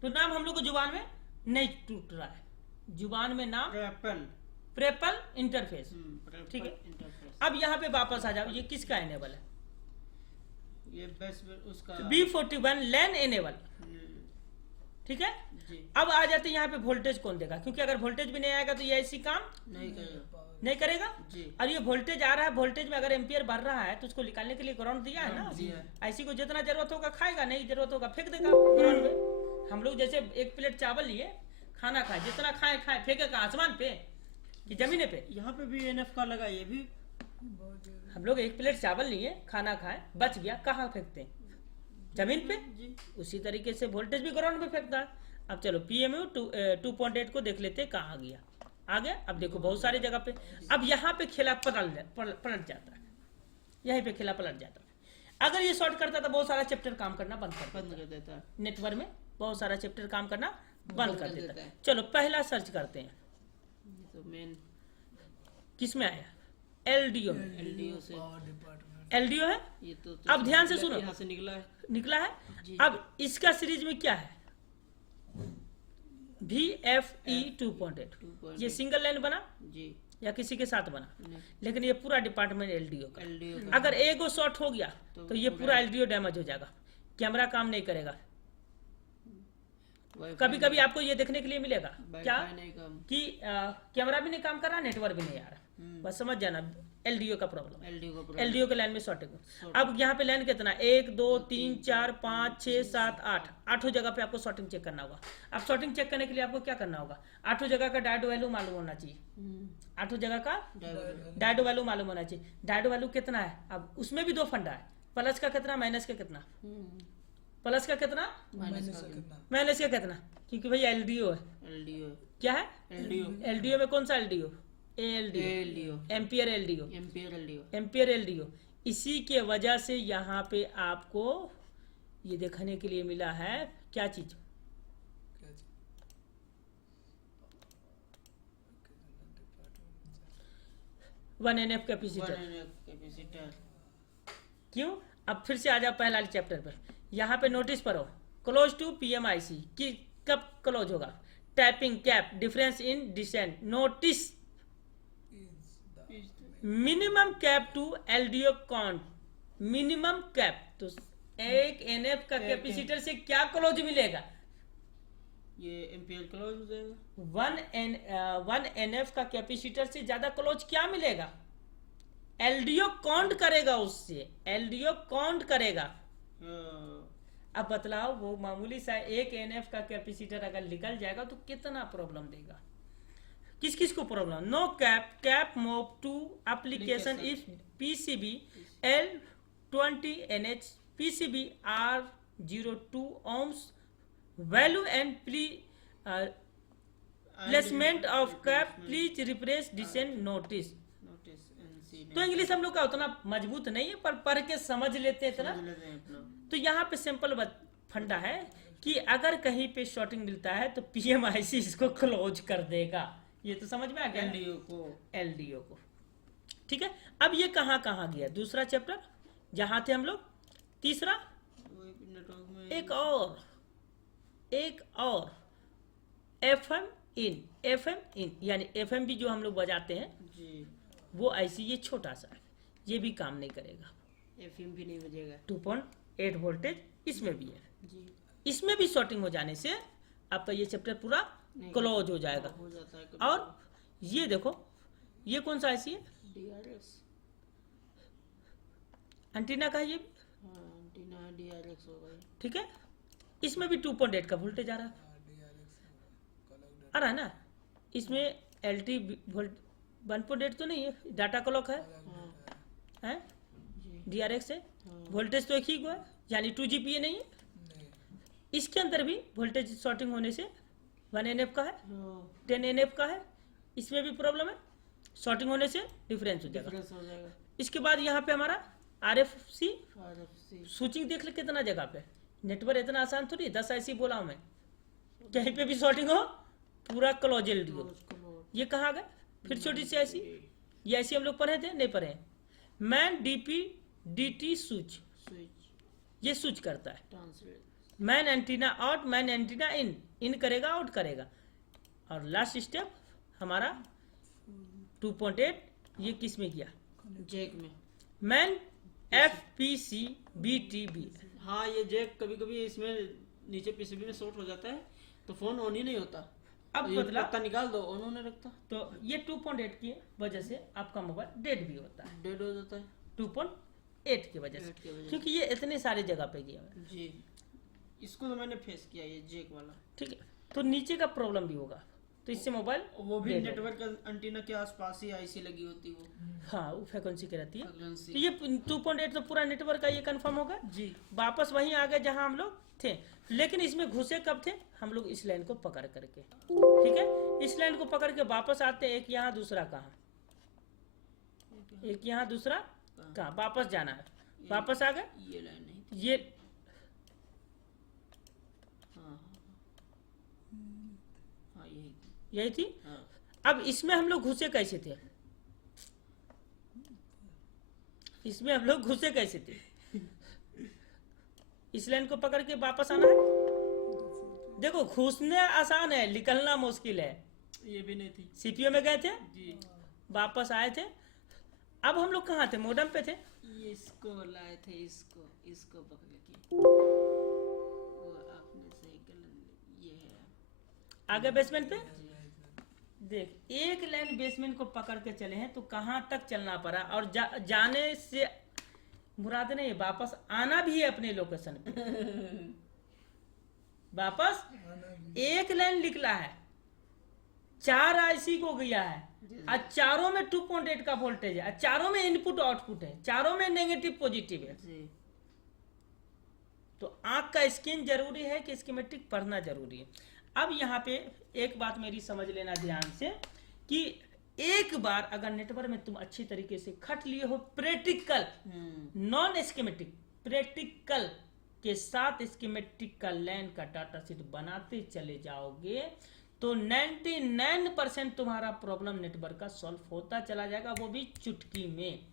तो नाम हम लोग को जुबान में नहीं टूट रहा है, जुबान में नाम प्रेपल प्रेपल इंटरफेस। ठीक है। इंटरफेस। अब यहाँ पे वापस आ जाओ, ये किसका एनेबल है, ये बेस उसका B41 लैन एनेबल। ठीक है। जी अब आ जाते हैं यहाँ पे वोल्टेज कौन देगा, क्योंकि अगर वोल्टेज भी नहीं आएगा तो ये ऐसी काम नहीं करेगा नहीं करेगा। जी। और ये वोल्टेज आ रहा है, वोल्टेज में अगर एम्पियर बढ़ रहा है तो उसको निकालने के लिए ग्राउंड दिया है ना। दिया है। ऐसी को जितना जरूरत होगा खाएगा, नहीं जरूरत होगा फेंक देगा ग्राउंड में। हम लोग जैसे एक प्लेट चावल लिए, खाना खाए, जितना खाए खाए, फेंकेगा आसमान पे कि जमीन पे। यहाँ पे भी NF का लगा, ये भी हम लोग एक प्लेट चावल लिए, खाना खाए, बच गया, कहाँ फेंकते हैं, जमीन पे। जी। उसी तरीके से वोल्टेज भी ग्राउंड में फेंकता है। अब चलो PMU 2.8 को देख लेते हैं कहाँ गया, आ गया। अब देखो बहुत सारे जगह पे, अब यहाँ पे खेला पलट जाता है, यहीं पे खेला पलट जाता है। अगर ये शॉर्ट करता तो बहुत सारा चैप्टर काम करना बंद कर देता है। नेटवर्क में बहुत सारा चैप्टर काम करना बंद कर देता है। है। चलो पहला सर्च करते हैं, ये तो मेन किस में आया, LDO में। LDO से पावर डिपार्टमेंट LDO है। ये तो अब ध्यान से सुनो, यहाँ से निकला है निकला है। जी। अब इसका सीरीज में क्या है, VFE 2.8। 2.8 ये सिंगल लाइन बना जी। या किसी के साथ बना, नहीं, लेकिन ये पूरा डिपार्टमेंट LDO का। LDO का अगर एगो शॉर्ट हो गया तो ये पूरा LDO डैमेज हो जाएगा, कैमरा काम नहीं करेगा। Wi-Fi कभी कभी आपको ये देखने के लिए मिलेगा क्या Wi-Fi नहीं काम कि कैमरा भी नहीं काम कर रहा, नेटवर्क भी नहीं आ रहा। बस समझ जाना LDO का प्रॉब्लम, LDO का problem। LDO के लाइन में शॉर्टिंग। अब यहाँ पे लाइन कितना, 1 2 3 4 5 6 7 8, आठों जगह पे आपको शॉर्टिंग चेक करना होगा। अब शॉर्टिंग चेक करने के लिए आपको क्या करना होगा, आठों जगह का डायोड वैल्यू मालूम होना चाहिए, आठों जगह का डायोड वैल्यू मालूम होना चाहिए। डायोड वैल्यू कितना है, अब उसमें भी दो फंडा है, प्लस का कितना, माइनस का कितना, प्लस का कितना, माइनस का कितना, माइनस का कितना, क्योंकि भाई LDO है। LDO क्या है, LDO LDO में कौन सा LDO, ALDO, ampere LDO, ampere LDO ampere LDO। इसी के वजह से यहाँ पे आपको ये देखने के लिए मिला है क्या चीज, क्या चीज? 1 NF कैपेसिटर। कैपेसिटर। क्यों? अब फिर से आ जाओ पहला चैप्टर पे, यहाँ पे नोटिस पढ़ो, क्लोज टू PMIC कि कब क्लोज होगा, typing cap, difference in decent, notice minimum cap to LDO count, minimum cap. तो एक NF का कैपेसिटर से क्या क्लोज मिलेगा, ये एम्पियर क्लोज हो जाएगा। 1 NF का कैपेसिटर से ज्यादा क्लोज क्या मिलेगा, LDO काउंट करेगा, उससे LDO काउंट करेगा। अब बतलाओ वो मामूली सा 1 NF का कैपेसिटर अगर निकल जाएगा तो कितना प्रॉब्लम देगा, किस किस को problem, no cap move to application if PCB L20NH PCB R02 ohms value and placement of cap, please refresh descent notice। तो इंग्लिश हम लोग का उतना मजबूत नहीं है, पर पढ़ के समझ लेते हैं इतना। तो यहाँ पे सिंपल फंडा है कि अगर कहीं पे शॉर्टिंग मिलता है तो PMIC इसको क्लोज कर देगा। ये तो समझ में आ गया, LDO को। ठीक है, अब ये कहाँ कहाँ गया, दूसरा चैप्टर जहाँ थे हम लोग, तीसरा एक और FM इन यानी FM भी जो हम लोग बजाते हैं जी, वो ऐसी, ये छोटा सा है, ये भी काम नहीं करेगा, FM भी नहीं बजेगा। 2.8 वोल्टेज इसमें भी है जी, इसमें भी शॉर्टिंग हो जाने से आपका ये चैप्टर पूरा क्लोज हो जाएगा। हो जाता है कभी। और ये देखो, ये कौन सा ऐसी है, DRX, एंटीना का ये भी, हाँ एंटीना DRX होगा ये। ठीक है, इसमें भी 2.8 का वोल्टेज आ रहा है, आ रहा है ना, इसमें LT वोल्ट 1.8 तो नहीं है, डाटा क्लॉक है, हैं जी, DRX है, हाँ। वोल्टेज तो एक ही को है, यानी 2 GPA नहीं है। इसके अंदर भी वोल्टेज शॉर्टिंग होने से 1 NF का है, हाँ, 10 NF का है, इसमें भी प्रॉब्लम है, शॉर्टिंग होने से डिफरेंस हो जाएगा। डिफरेंस हो जाएगा। इसके बाद यहाँ पे हमारा RFC RFC, स्विचिंग देख ले कितना जगह पे, नेटवर्क इतना आसान थोड़ी 10 ऐसी बोला हूं मैं, कहीं पे भी शॉर्टिंग हो पूरा क्लोज LDO। ये कहाँ गए, फिर छोटी सी ऐसी, ये ऐसी हम लोग पढ़े थे, नहीं पढ़े, मैन DP DT स्विच, ये स्विच करता है, translate, man antenna out, man antenna इन करेगा, आउट करेगा। और लास्ट स्टेप हमारा 2.8, ये किस में किया, जैक में। Man FPC BTB। हाँ ये जैक कभी कभी इसमें नीचे PCB में शॉर्ट हो जाता है तो फोन ऑन ही नहीं होता। अब ये बदला पत्ता निकाल दो, ऑन होने रखता, तो ये 2.8 की वजह से आपका मोबाइल डेड भी होता है, डेड हो जाता है 2.8 की वजह से, 8 की वजह से। क्योंकि ये इतने सारे जगह पे गया है। जी, इसको तो मैंने फेस किया, ये जैक वाला। ठीक है, तो नीचे का प्रॉब्लम भी होगा, तो इससे मोबाइल वो भी dead नेटवर्क एंटीना के आसपास ही आईसी लगी होती वो। हाँ वो फ्रिक्वेंसी की रहती है। तो फ्रीक्वेंसी। ये 2.8 तो पूरा नेटवर्क का ये कंफर्म होगा, जी, वापस वहीं आ गए जहां हम लोग थे, लेकिन इसमें घुसे कब थे हम लोग, इस लाइन को पकड़ करके। ठीक है, इस लाइन को पकड़ के वापस आते, एक यहाँ दूसरा कहाँ, एक यहाँ दूसरा कहाँ, वापस जाना है, वापस आ गए, ये लाइन नहीं थी। ये हाँ हाँ यही थी। यही थी। हाँ, अब इसमें हम लोग घुसे कैसे थे, इसमें हम लोग घुसे कैसे थे, इस लाइन को पकड़ के वापस आना है। देखो घुसने आसान है, निकलना मुश्किल है। ये भी नहीं थी। सीपीयू में गए थे, जी, वापस आए थे, अब हम लोग कहाँ थे, मोडम पे थे। ये इसको लाए थे, इसको पकड़ के। वो आपने सही कर, ये है आगे बेसमेंट पे देख, एक लाइन बेसमेंट को पकड़ के चले हैं तो कहाँ तक चलना पड़ा, और जाने से मुराद नहीं, वापस आना भी है अपने लोकेशन पे। वापस एक लाइन निकला है, 4 IC को गया है, और चारों में 2.8 का वोल्टेज है, और चारों में इनपुट आउटपुट है, चारों में नेगेटिव पॉजिटिव है। जी। तो आंख का स्किन जरूरी है कि स्कीमेटिक पढ़ना जरूरी है। अब यहाँ पे एक बात मेरी समझ लेना ध्यान से, कि एक बार अगर नेटवर्क में तुम अच्छी तरीके से खट लिए हो, प्रैक्टिकल, नॉन स्कीमेटिक, प्रैक्टिकल के साथ स्कीमेटिक का लाइन का डाटा शीट बनाते चले जाओगे तो 99% तुम्हारा प्रॉब्लम नेटवर्क का सॉल्व होता चला जाएगा, वो भी चुटकी में।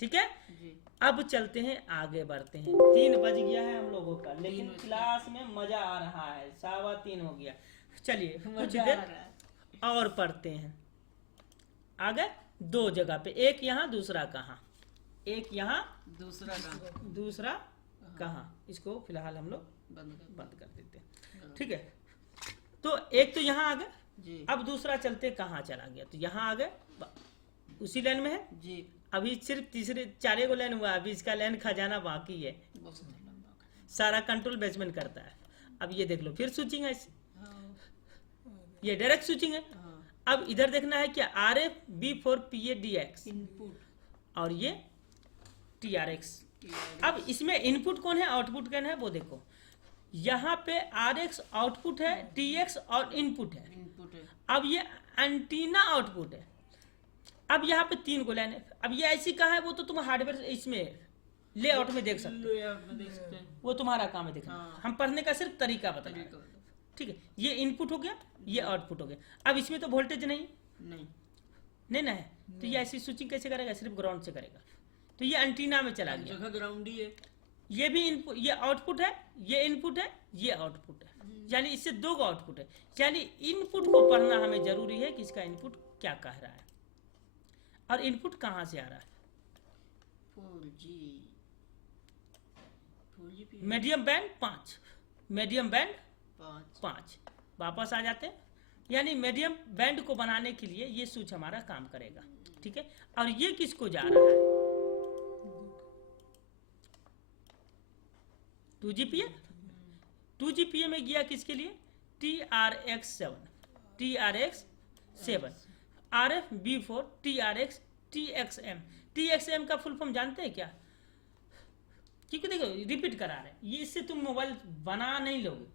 ठीक है जी। अब चलते हैं, आगे बढ़ते हैं। 3 बज गया है हम लोगों का, लेकिन क्लास में मजा आ रहा है, 3:15 हो गया। चलिए कुछ देर और पढ़ते हैं। आगे 2 जगह पे, एक यहाँ दूसरा कहाँ, एक यहाँ दूसरा कहाँ, इसको फिलहाल हम लोग बंद कर देते हैं। ठीक है, तो एक तो यहाँ आ गए जी। अब दूसरा चलते कहाँ चला गया, तो यहाँ आ गए, उसी लाइन में है जी। अभी सिर्फ 4 लाइन हुआ, अभी इसका लाइन खजाना बाकी है, सारा कंट्रोल बेसमेंट करता है। अब ये देख लो, फिर स्विचिंग है, ये डायरेक्ट स्विचिंग है। अब इधर देखना है क्या, RFB4PADX इनपुट और ये TRX। अब इसमें इनपुट कौन है, आउटपुट कौन है, वो देखो। यहाँ पे RX आउटपुट है, TX और इनपुट है। अब ये एंटीना आउटपुट है। अब यहाँ पे 3 लाइन है। अब ये ऐसी कहाँ है, वो तो तुम हार्डवेयर इसमें लेआउट में देख सकते हो, वो तुम्हारा काम है देखना। हम पढ़ने का सिर्फ तरीका बता रहे हैं। ठीक है, ये इनपुट हो गया, ये आउटपुट हो गया। अब इसमें तो वोल्टेज नहीं ना है, तो ये ऐसी स्विचिंग कैसे करेगा, सिर्फ ग्राउंड से करेगा। तो ये एंटीना में चला गया, जगह ग्राउंड ही है। ये भी इनपुट, ये आउटपुट है, ये इनपुट है, ये आउटपुट है, यानी इससे 2 आउटपुट है। यानी इनपुट को पढ़ना हमें जरूरी है कि इसका इनपुट क्या कह रहा है और इनपुट कहाँ से आ रहा है। 4G medium band 5, medium band 5। वापस आ जाते हैं। यानी मीडियम बैंड को बनाने के लिए ये स्विच हमारा काम करेगा। ठीक है, और ये किसको जा रहा है, 2GPA। 2GPA में गया किसके लिए, TRX7, RFB4 TRX TXM। TXM का फुल फॉर्म जानते हैं क्या, क्योंकि देखो रिपीट करा रहे हैं, ये इससे तुम मोबाइल बना नहीं लोगे।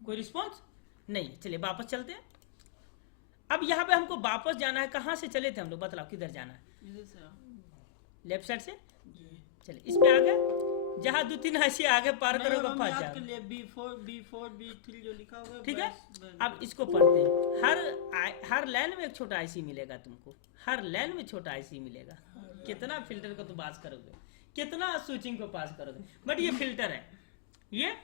कोई रिस्पॉन्स नहीं। चलिए वापस चलते हैं। अब यहाँ पे हमको वापस जाना है, कहाँ से चले थे हम लोग, बतलाओ किधर जाना है, लेफ्ट साइड से। चलिए इस पे आ गए, जहाँ 2-3 ऐसे आगे पार करोगे फंस जाओगे। B4B3 जो लिखा हुआ है। ठीक है, अब इसको पढ़ते हैं। हर लाइन में एक छोटा IC मिलेगा तुमको, हर लाइन में छोटा IC मिलेगा। कितना फिल्टर को तुम पास करोगे, कितना स्विचिंग को पास करोगे, बट ये फिल्टर है, ये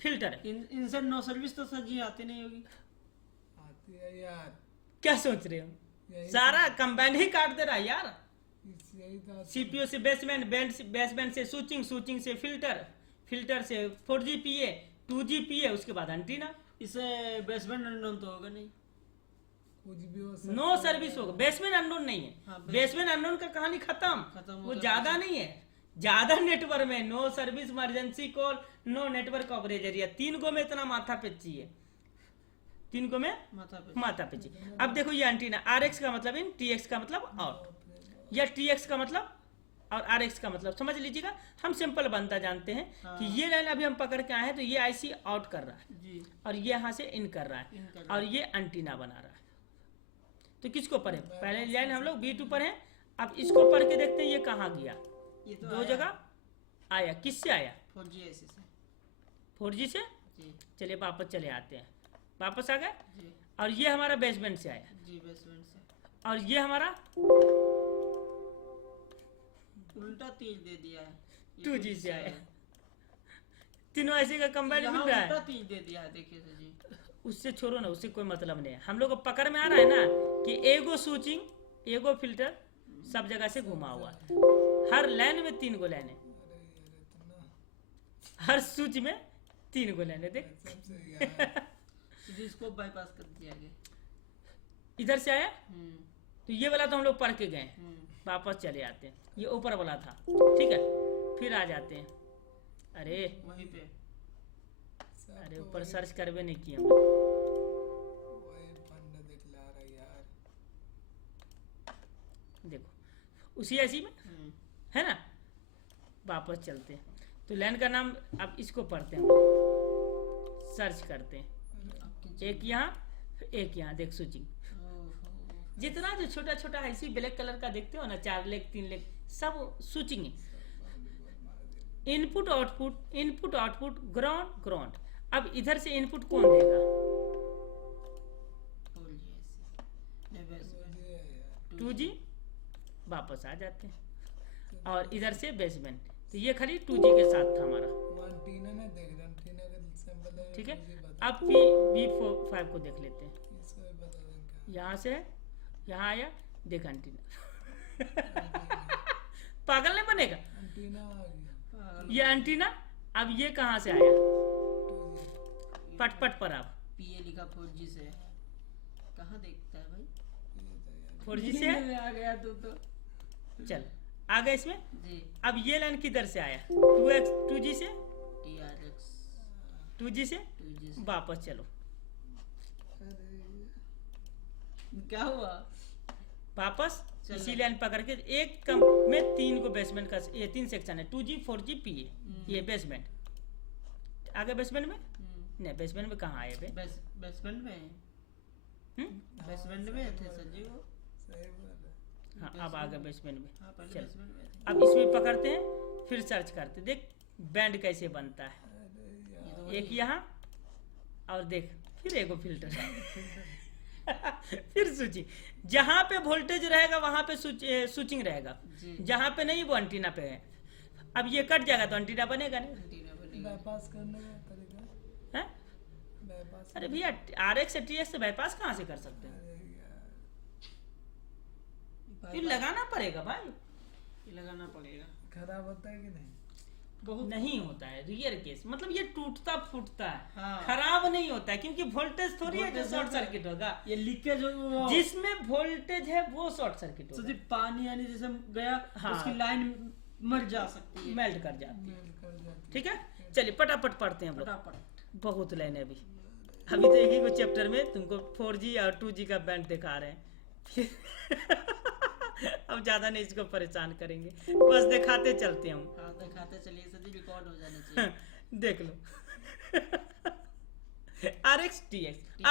फिल्टर है। इनसे नो सर्विस तो सर जी आती नहीं होगी। आती है यार, क्या सोच रहे हो, सारा कंबाइन ही काट दे रहा है यार। CPU से बेसबैंड, बेसबैंड से स्विचिंग, स्विचिंग से फिल्टर, फिल्टर से 4GPA, 2GPA, उसके बाद एंटीना। इसे बेसबैंड अननोन तो होगा नहीं, नो सर्विस होगा। बेसमेंट अननोन नहीं है। हाँ, बेसमेंट अननोन का कहानी खत्म, वो ज्यादा नहीं है। ज्यादा नेटवर्क में no service, emergency call, no network coverage area, 3 go में इतना माथा पे चाहिए, 3 गो में माथा पे चाहिए। अब देखो ये एंटीना, RX का मतलब इन, TX का मतलब आउट, या TX का मतलब और RX का मतलब समझ लीजिएगा। हम सिंपल बनता जानते हैं कि ये लाइन अभी हम पकड़ के आए हैं, तो ये IC आउट कर रहा है जी, और ये यहाँ से इन कर रहा है और ये एंटीना बना रहा है। तो किसको पढ़े, पहले लाइन हम लोग B2 पढ़े, अब इसको पढ़ के देखते हैं ये कहाँ गया। ये तो 2 जगह आया, किससे आया, 4G से 4G से। जी चलिए वापस चले आते हैं, वापस आ गए। जी और ये हमारा बेसबैंड से आया, जी बेसमेंट से। और ये हमारा उल्टा तीर दे दिया है, 2G से आया। तीनों ऐसे का कंबाइन मिल रहा उल्टा है। तीर दे दिया है, देखिए सर जी। उससे छोड़ो ना, उससे कोई मतलब नहीं है। हम लोग को पकड़ में आ रहा है ना कि एगो स्विचिंग, एगो फिल्टर सब जगह से घुमा हुआ है। हर लाइन में 3 गो लाइन है, हर स्विच में 3 गो लाइन है। देख इसको बाईपास कर दिया गया। इधर से आया, तो ये वाला तो हम लोग पढ़ के गए, वापस चले आते हैं। ये ऊपर वाला था, ठीक है, फिर आ जाते हैं। अरे वहीं पे, अरे ऊपर सर्च करवे नहीं किया देखो, उसी ऐसी में है ना। वापस चलते हैं, तो लाइन का नाम अब इसको पढ़ते हैं, सर्च करते हैं। एक यहाँ एक यहाँ, देख स्विचिंग, जितना जो छोटा छोटा आईसी ब्लैक कलर का देखते हो ना, 4 लेग 3 लेग, सब स्विचिंग है। Input output ground. अब इधर से इनपुट कौन देगा? 2G। वापस आ जाते हैं और इधर से बेसबैंड। तो ये खाली 2G के साथ था हमारा, ठीक है। अब V5 को देख लेते हैं। यहाँ से यहाँ आया, देख एंटीना। पागल नहीं बनेगा ये एंटीना। अब ये कहाँ से आया? पट पर। अब PA लिखा 4G से, कहाँ देखता है भाई? 4G से आ गया तू तो। चल आ गए इसमें जी। अब ये लाइन किधर से आया? 2G से, TRX 2G से 2G से। वापस चलो, क्या हुआ? वापस चलो। इसी लाइन पकड़ के एक कम में 3 को बेसमेंट का, ये 3 सेक्शन है, 2G 4G PA, ये बेसमेंट। आगे बेसमेंट में नहीं, बेसमेंट में कहाँ आए बे? बेसमेंट में बेसमेंट में थे सर जी वो। हाँ अब आ गए बेसमेंट में। हाँ, पहले चल बेसमेंट में थे। अब इसमें पकड़ते हैं, फिर सर्च करते, देख बैंड कैसे बनता है। ये तो एक वही- यहाँ और देख फिर एक फिल्टर। फिर स्विचिंग, जहाँ पे वोल्टेज रहेगा वहां पे स्विचिंग रहेगा, जी। जहाँ पे नहीं वो एंटीना पे है। अब ये कट जाएगा तो एंटीना बनेगा नहीं, एंटीना बनेगा। बाईपास करने का तरीका, है? बाईपास। अरे भैया RX से TX से बाईपास कहाँ से कर सकते हैं? फिर लगाना पड़ेगा भाई। ये लगाना पड़ेगा। खराब होता है कि नहीं? बहुत नहीं होता है, रियर केस, मतलब ये टूटता फूटता है, हाँ। खराब नहीं होता है, क्योंकि वोल्टेज थोड़ी है जो वोल्टेज शॉर्ट होता है। सर्किट होगा। ये लीकेज हो, जिसमें वोल्टेज है वो शॉर्ट सर्किट तो होगा, पानी यानी जैसे गया, हाँ। उसकी लाइन मर जा सकती है। मेल्ट कर जाती है। मेल कर जाती ठीक है, चलिए फटाफट पढ़ते हैं हम लोग। फटाफट। बहुत लाइन है अभी तो एक ही को चैप्टर में तुमको 4G और 2G का बैंड दिखा रहे हैं। अब ज्यादा नहीं इसको परेशान करेंगे, बस दिखाते चलते हैं हम। हाँ, दिखाते चलिए सर जी, रिकॉर्ड हो जाना चाहिए। देख लो।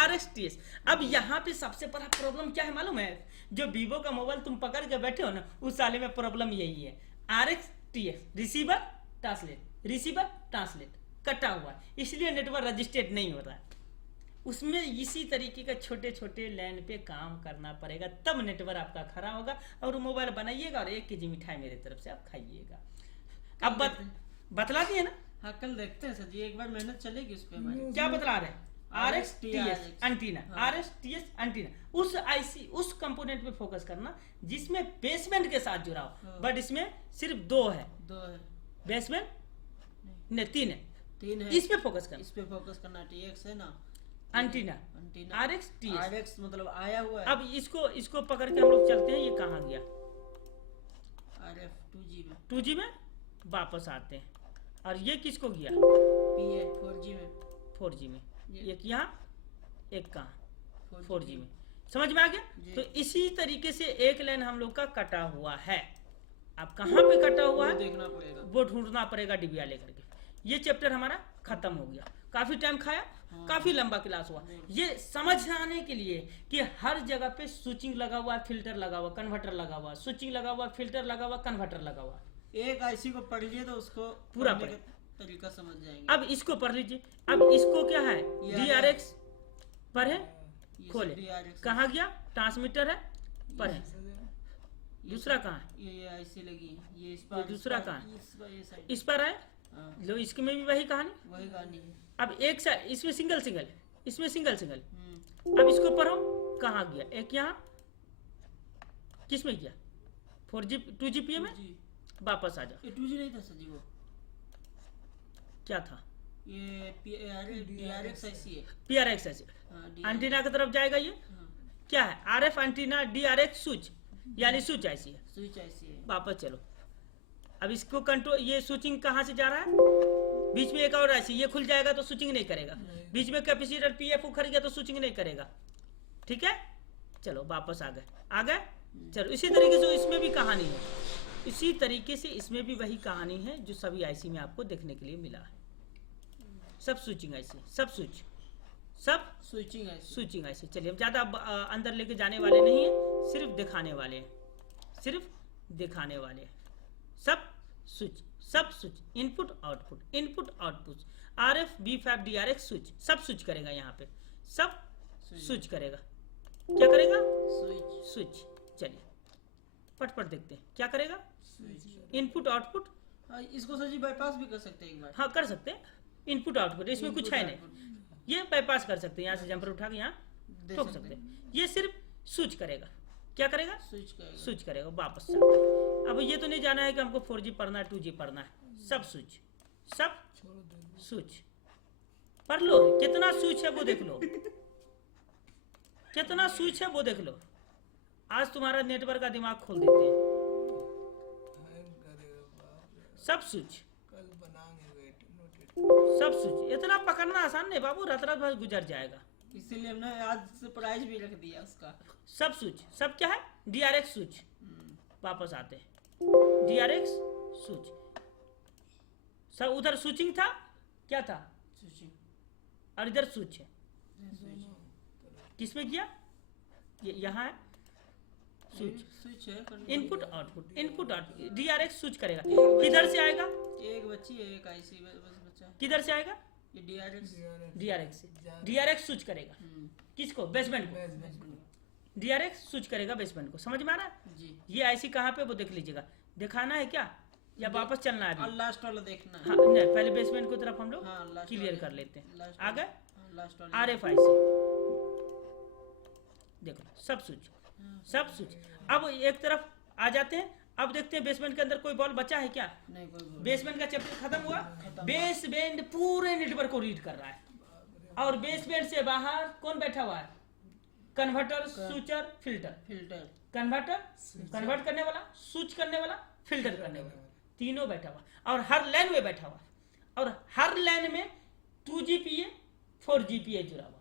RX TX। अब यहाँ पे सबसे बड़ा प्रॉब्लम क्या है मालूम है? जो वीवो का मोबाइल तुम पकड़ के बैठे हो ना, उस साले में प्रॉब्लम यही है। RX TX रिसीवर ट्रांसलेट कटा हुआ है, इसलिए नेटवर्क रजिस्टर्ड नहीं हो रहा है। उसमें इसी तरीके का छोटे छोटे लाइन पे काम करना पड़ेगा, तब नेटवर्क आपका खरा होगा और मोबाइल बनाइएगा और 1 केजी मिठाई मेरी तरफ से आप खाइएगा। अब बतला दिए ना, हाँ, कल देखते हैं सर जी, एक बार मेहनत चलेगी उस पे हमारी। क्या बतला रहे हैं? RX TX एंटीना, हाँ। RX TX एंटीना, उस IC उस कंपोनेंट पे फोकस करना जिसमें बेसमेंट के साथ जुड़ा हो। हाँ। बट इसमें सिर्फ 2 है, 2 है, बेसमेंट नहीं 3 है, 3 है। इस पे फोकस करना। इस पे फोकस करना। TX है ना, antenna antenna. RX TX। RX मतलब आया हुआ है। अब इसको पकड़ के हम लोग चलते हैं, ये कहाँ गया? RF 2G में, 2G में वापस आते हैं, और ये किसको गया? PA 4G में, 4G में। ये- एक यहाँ एक कहाँ? 4G में। में। समझ में आ गया? जी। तो इसी तरीके से एक लाइन हम लोग का कटा हुआ है। अब कहाँ पे कटा हुआ वो है देखना पड़ेगा। वो ढूंढना पड़ेगा डिबिया लेकर के। ये चैप्टर हमारा खत्म हो गया, काफी टाइम खाया, हाँ। काफी लंबा क्लास हुआ। ये समझ आने के लिए कि हर जगह पे स्विचिंग लगा हुआ है, फिल्टर लगा हुआ, कन्वर्टर लगा हुआ, स्विचिंग लगा हुआ, फिल्टर लगा हुआ, कन्वर्टर लगा हुआ। एक IC को पढ़ लिए तो उसको पूरा पढ़ने पढ़े। का तरीका समझ जाएंगे। अब इसको पढ़ लीजिए। अब इसको क्या है? ये DRX पढ़े, ये खोले, DRX कहाँ गया? ट्रांसमीटर है, पढ़े। दूसरा कहाँ है? ये IC लगी है, ये इस ये दूसरा कहाँ है? ये साइड। इस पर है, हाँ, लो इसके में भी वही कहानी। वही गानी है। अब एक साइड इसमें सिंगल, इसमें सिंगल। हम्म, अब इसको पढ़ो, कहाँ गया? एक यहाँ, किस में गया? 4G 2G PA में। 2G। वापस आ जाओ, ये 2G नहीं था सर जी, वो क्या था? ये DRX IC है। PRX ऐसे हाँ, एंटीना की तरफ जाएगा। ये हाँ, क्या है? RF एंटीना DRX स्विच, यानी स्विच ऐसी है। स्विच IC है। वापस चलो, अब इसको कंट्रोल, ये स्विचिंग कहाँ से जा रहा है? बीच में एक और ऐसी, ये खुल जाएगा तो स्विचिंग नहीं करेगा। बीच में कैपेसिटर PF उखड़ गया तो स्विचिंग नहीं करेगा। ठीक है, चलो वापस आ गए। चलो इसी तरीके से इसमें भी कहानी है, इसी तरीके से इसमें भी वही कहानी है जो सभी IC में आपको देखने के लिए मिला है। सब स्विचिंग IC, सब सब स्विचिंग है स्विचिंग ऐसे। चलिए हम ज़्यादा अंदर लेके जाने वाले नहीं हैं, सिर्फ दिखाने वाले हैं, सिर्फ दिखाने वाले हैं। सब स्विच, सब switch, input output, input output, RF B5 DRX switch, सब स्विच करेगा यहाँ पे, सब स्विच करेगा। क्या करेगा? Switch switch. चलिए पट पट देखते हैं क्या करेगा। स्विच। इनपुट आउटपुट, हाँ, इसको सर जी बाईपास भी कर सकते हैं एक बार। हाँ कर सकते हैं। इनपुट आउटपुट इसमें कुछ है नहीं, ये बाईपास कर सकते हैं, यहाँ से जंपर उठा के यहाँ दे ठोक सकते सकते हैं। ये सिर्फ स्विच करेगा। क्या करेगा? स्विच करेगा। स्विच करेगा वापस से। अब ये तो नहीं जाना है कि हमको 4G पढ़ना है 2G पढ़ना है, सब स्विच, सब स्विच पढ़ लो। कितना स्विच है वो देख लो, कितना स्विच है वो देख लो। आज तुम्हारा नेटवर्क का दिमाग खोल देते हैं। हैंग करेगा बाप रे। सब स्विच, कल बनाएंगे वेट नोटेड। सब स्विच। इतना पकड़ना आसान नहीं बाबू, रत रत भर गुजर जाएगा। इसीलिए हमने आज से प्राइस भी रख दिया उसका। सब स्विच, सब क्या है? DRX switch. वापस आते हैं, DRX स्विच। सब उधर स्विचिंग था, क्या था? स्विचिंग। और इधर स्विच है। स्विच किसमें किया? ये यहाँ है स्विच। स्विच है। Input output, input output, DRX switch करेगा। एक किधर से आएगा? एक बच्ची है, एक आईसी बस बच्चा है। किधर से आएगा? ये DRX। DRX से। DRX स्विच करेगा किसको? बेसमेंट को। DRX स्विच करेगा बेसमेंट को। समझ में आ रहा है? जी। ये ऐसी कहाँ पे वो देख लीजिएगा। दिखाना है क्या या वापस चलना है और अभी? लास्ट वाला देखना है। हाँ नहीं, पहले बेसमेंट को तरफ हम लोग हाँ, लास्ट क्लियर वाले- कर लेते हैं। लास्ट आ गए? हाँ, लास्ट वाला। RFIC देखो, सब स्विच, सब स्विच। अब एक तरफ आ जाते हैं। अब देखते हैं बेसमेंट के अंदर कोई बॉल बचा है क्या? नहीं कोई बोल। बेसमेंट का चैप्टर खत्म हुआ। बेसमेंट पूरे नेटवर्क को रीड कर रहा है, और बेसमेंट से बाहर कौन बैठा हुआ है? Converter, switcher, filter. Filter. Converter convert करने वाला, स्विच करने वाला, फिल्टर करने वाला, तीनों बैठा हुआ। और हर लाइन में बैठा हुआ, और हर लाइन में 2GPA 4GPA जुड़ा हुआ है।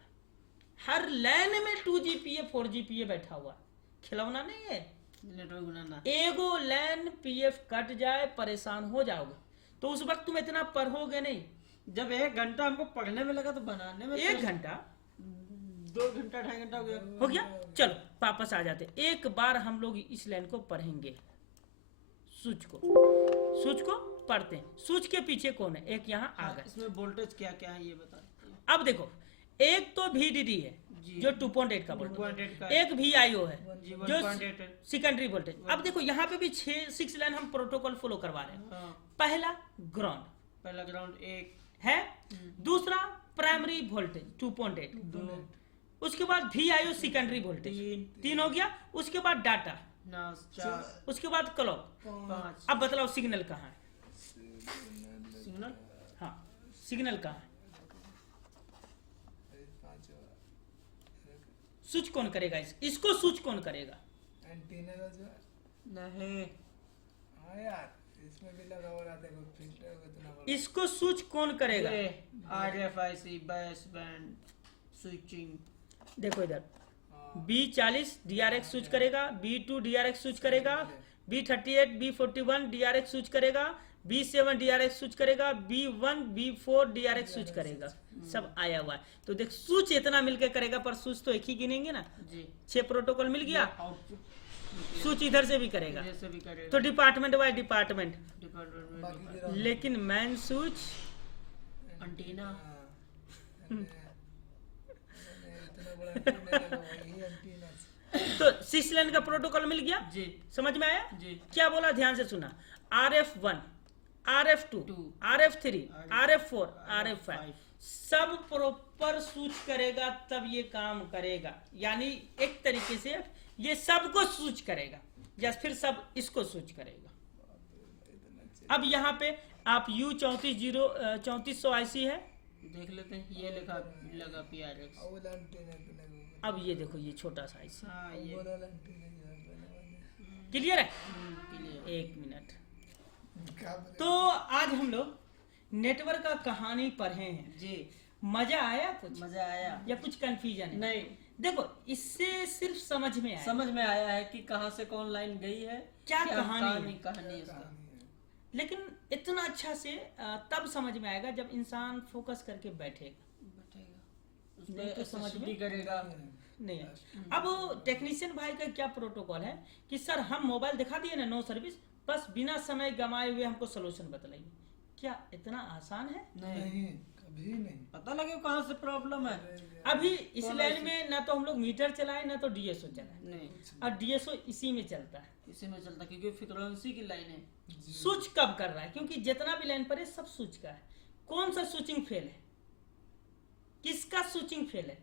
हर लाइन में 2GPA 4GPA बैठा हुआ है। खिलौना नहीं है। नेटवर्क बनाना। एगो लैन PF कट जाए परेशान हो जाओगे, तो उस वक्त तुम इतना पढ़ोगे नहीं। जब 1 घंटा हमको पढ़ने में लगा तो बनाने में 1 घंटा 2 घंटा 2.5 घंटा हो गया। हो गया। चलो वापस आ जाते। एक बार हम लोग इस लाइन को पढ़ेंगे, स्विच को पढ़ते हैं। स्विच के पीछे कौन है? एक यहाँ आ गए। इसमें वोल्टेज क्या क्या है ये बता। अब देखो, एक तो VDD है जी। जो 2.8 का 2.8 वोल्टेज, का। एक VIO है जी, जो 1.8 है। Secondary voltage. अब देखो यहाँ पे भी 6 लाइन हम प्रोटोकॉल फॉलो करवा रहे हैं। हाँ, पहला ग्राउंड पहला ग्राउंड 1 है, दूसरा प्राइमरी वोल्टेज 2.8, 2 उसके बाद VIO सेकेंडरी वोल्टेज 3 हो गया। उसके बाद डाटा, 4 उसके बाद क्लॉक। 5 अब बतलाओ सिग्नल कहाँ है? सिग्नल। हाँ, सिग्नल कहाँ है? स्विच कौन करेगा? इसको स्विच कौन करेगा? एंटीना का जो है। नहीं, हाँ यार, इसमें भी लगा हुआ रहता है कोई फिल्टर कितना बड़ा। इसको स्विच कौन करेगा? ये RFIC बेस बैंड स्विचिंग। देखो इधर B40 DRX स्विच करेगा, B2 DRX स्विच करेगा, B38 B41 DRX स्विच करेगा, B7 DRX स्विच करेगा, B1 B4 DRX स्विच करेगा। सब आया हुआ है। तो देख स्विच इतना मिलकर करेगा, पर स्विच तो एक ही गिनेंगे ना। जी। 6 प्रोटोकॉल मिल गया। आउटपुट स्विच इधर से भी करेगा, जैसे भी करेगा। तो डिपार्टमेंट बाय डिपार्टमेंट। डिपार्टमेंट में बाकी डिपार्टमेंट। जरा लेकिन मैन स्विच एंटीना। इतना बड़ा एंटीना लगा हुआ है, ये एंटीना। तो 6 लाइन का प्रोटोकॉल मिल गया। जी। समझ में आया? जी। क्या बोला? ध्यान से सुना। RF1 RF2 RF3 RF4 RF5 सब प्रॉपर स्विच करेगा, तब ये काम करेगा। यानी एक तरीके से ये सबको स्विच करेगा, या फिर सब इसको स्विच करेगा। अब यहाँ पे आप U3400 IC है। देख लेते हैं, ये लिखा लगा PRX। और वो एंटीना के लगा। अब ये देखो, ये छोटा सा IC हाँ ये वो वाला एंटीना जो है पहले वाले। क्लियर है? क्लियर। 1 मिनट। क्या बोले? तो आज हम लोग नेटवर्क का कहानी पढ़े हैं। जी। मजा आया कुछ मजा आया। या कुछ कंफ्यूजन है? नहीं, देखो, इससे सिर्फ समझ में आया समझ में आया है कि कहाँ से कौन लाइन गई है, क्या कहानी है। कहानी इसका। लेकिन इतना अच्छा से तब समझ में आएगा जब इंसान फोकस करके बैठेगा। बैठेगा नहीं तो समझ में करेगा नहीं है। अब टेक्नीशियन भाई का क्या प्रोटोकॉल है कि सर हम मोबाइल दिखा दिए ना, नो सर्विस, बस बिना समय गंवाए हुए हमको सोल्यूशन बतलाइए। क्या इतना आसान है? नहीं, कभी नहीं। पता लगे कहाँ से प्रॉब्लम है। अभी इस लाइन में ना तो हम लोग मीटर चलाए ना तो डीएसओ चलाए, नहीं, और डीएसओ इसी में चलता है। इसी में चलता क्योंकि फ्रीक्वेंसी की लाइन है। स्विच कब कर रहा है? क्योंकि जितना भी लाइन पर है सब स्विच का है। कौन सा स्विचिंग फेल है? किसका स्विचिंग फेल है?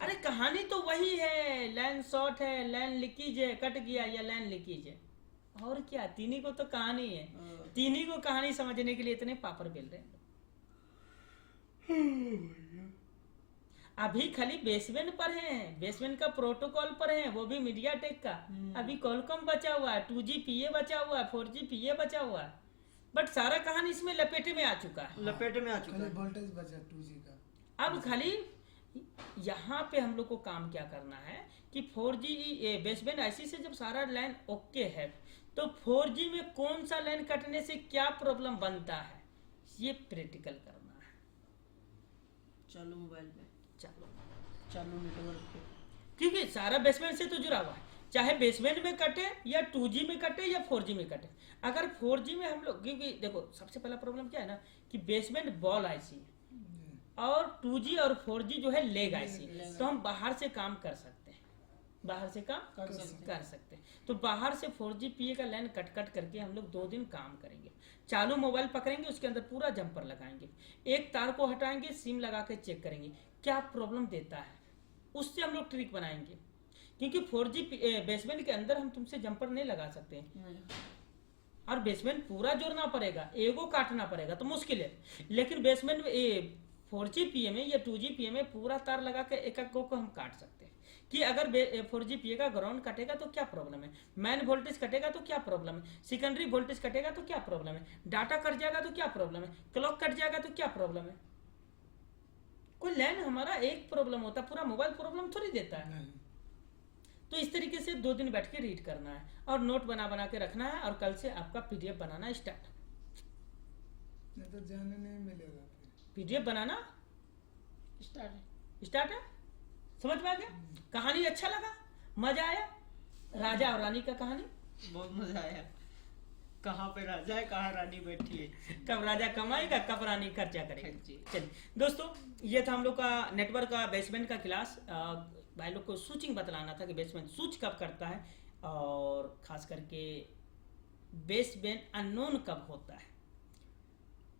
अरे कहानी तो वही है, लाइन शॉर्ट है, लाइन लीकेज है, कट गया, या लाइन लीकेज है, और क्या? तीनी को तो कहानी है। तीनी को कहानी समझने के लिए इतने पापड़ बेल रहे हैं। अभी खाली बेसबैंड पर हैं, बेसबैंड का प्रोटोकॉल पर हैं, वो भी मीडिया टेक का। अभी कॉलकॉम बचा हुआ है, 2G PA बचा हुआ है, 4G PA बचा हुआ है, बट सारा कहानी इसमें लपेटे में आ चुका है। लपेटे में आ चुका है। वोल्टेज बचा 2G का। अब खाली यहाँ पे हम लोग को काम क्या करना है कि 4G बेसबैंड IC से जब सारा लाइन ओके है तो 4G में कौन सा लाइन कटने से क्या प्रॉब्लम बनता है, ये प्रैक्टिकल करना है। चालू मोबाइल पे, चलो, चालू नेटवर्क पे, क्योंकि सारा बेसबैंड से तो जुड़ा हुआ है, चाहे बेसबैंड में कटे या 2G में कटे या 4G में कटे। अगर 4G में हम लोग, क्योंकि देखो सबसे पहला प्रॉब्लम क्या है ना कि बेसबैंड बॉल IC है और 2G और 4G जो है लेग IC, तो हम बाहर से काम कर सकते हैं, बाहर से काम कर सकते हैं। तो बाहर से 4G PA का लाइन कट करके हम लोग 2 दिन काम करेंगे। चालू मोबाइल पकड़ेंगे, उसके अंदर पूरा जंपर लगाएंगे, एक तार को हटाएंगे, सिम लगा के चेक करेंगे क्या प्रॉब्लम देता है, उससे हम लोग ट्रिक बनाएंगे। क्योंकि 4G बेसबैंड के अंदर हम तुमसे जंपर नहीं लगा सकते हैं, और बेसबैंड पूरा जोड़ना पड़ेगा, एगो काटना पड़ेगा तो मुश्किल है। लेकिन बेसबैंड में 4G PA में या 2G PA में पूरा तार लगा के एक एक को हम काट सकते हैं कि अगर 4G PA का ग्राउंड कटेगा तो क्या प्रॉब्लम है, मैन वोल्टेज कटेगा तो क्या प्रॉब्लम है, सेकेंडरी वोल्टेज कटेगा तो क्या प्रॉब्लम है, डाटा कट जाएगा तो क्या प्रॉब्लम है, क्लॉक कट जाएगा तो क्या प्रॉब्लम है। कोई लाइन हमारा एक प्रॉब्लम होता है, पूरा मोबाइल प्रॉब्लम थोड़ी देता है। तो इस तरीके से 2 दिन बैठ के रीड करना है और नोट बना के रखना है, और कल से आपका PDF बनाना स्टार्ट। नहीं तो जाने नहीं मिलेगा। PDF बनाना स्टार्ट है। समझ में आ गया? कहानी अच्छा लगा, मजा आया? राजा और रानी का कहानी बहुत मजा आया। कहाँ पे राजा है, कहाँ रानी बैठी है। कब राजा कमाएगा, कब रानी खर्चा करेगी। खर्चे। चलिए दोस्तों, ये था हम लोग का नेटवर्क का बेसबैंड का क्लास। भाई लोग को स्विचिंग बतलाना था कि बेसबैंड स्विच कब करता है, और खास करके बेसबैंड अननोन कब होता है,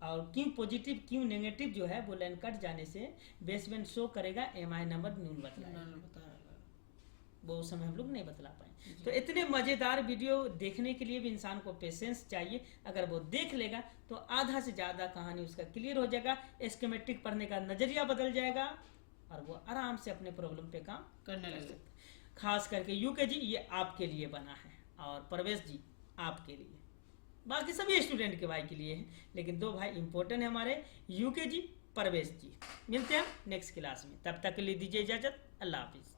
और क्यों पॉजिटिव क्यों नेगेटिव जो है वो लाइन कट जाने से बेसबैंड शो करेगा, MI नंबर न्यून बतलाएगा, वो उस समय हम लोग नहीं बतला पाए। तो इतने मज़ेदार वीडियो देखने के लिए भी इंसान को पेशेंस चाहिए। अगर वो देख लेगा तो आधा से ज़्यादा कहानी उसका क्लियर हो जाएगा, स्कीमेटिक पढ़ने का नज़रिया बदल जाएगा, और वो आराम से अपने प्रॉब्लम पे काम करने लगे। खास करके UKG ये आपके लिए बना है, और परवेश जी आपके लिए, बाकी सभी स्टूडेंट के भाई के लिए है, लेकिन 2 भाई इंपॉर्टेंट है हमारे, UKG परवेश जी। मिलते हैं नेक्स्ट क्लास में, तब तक के लिए दीजिए इजाज़त। अल्लाह हाफिज़।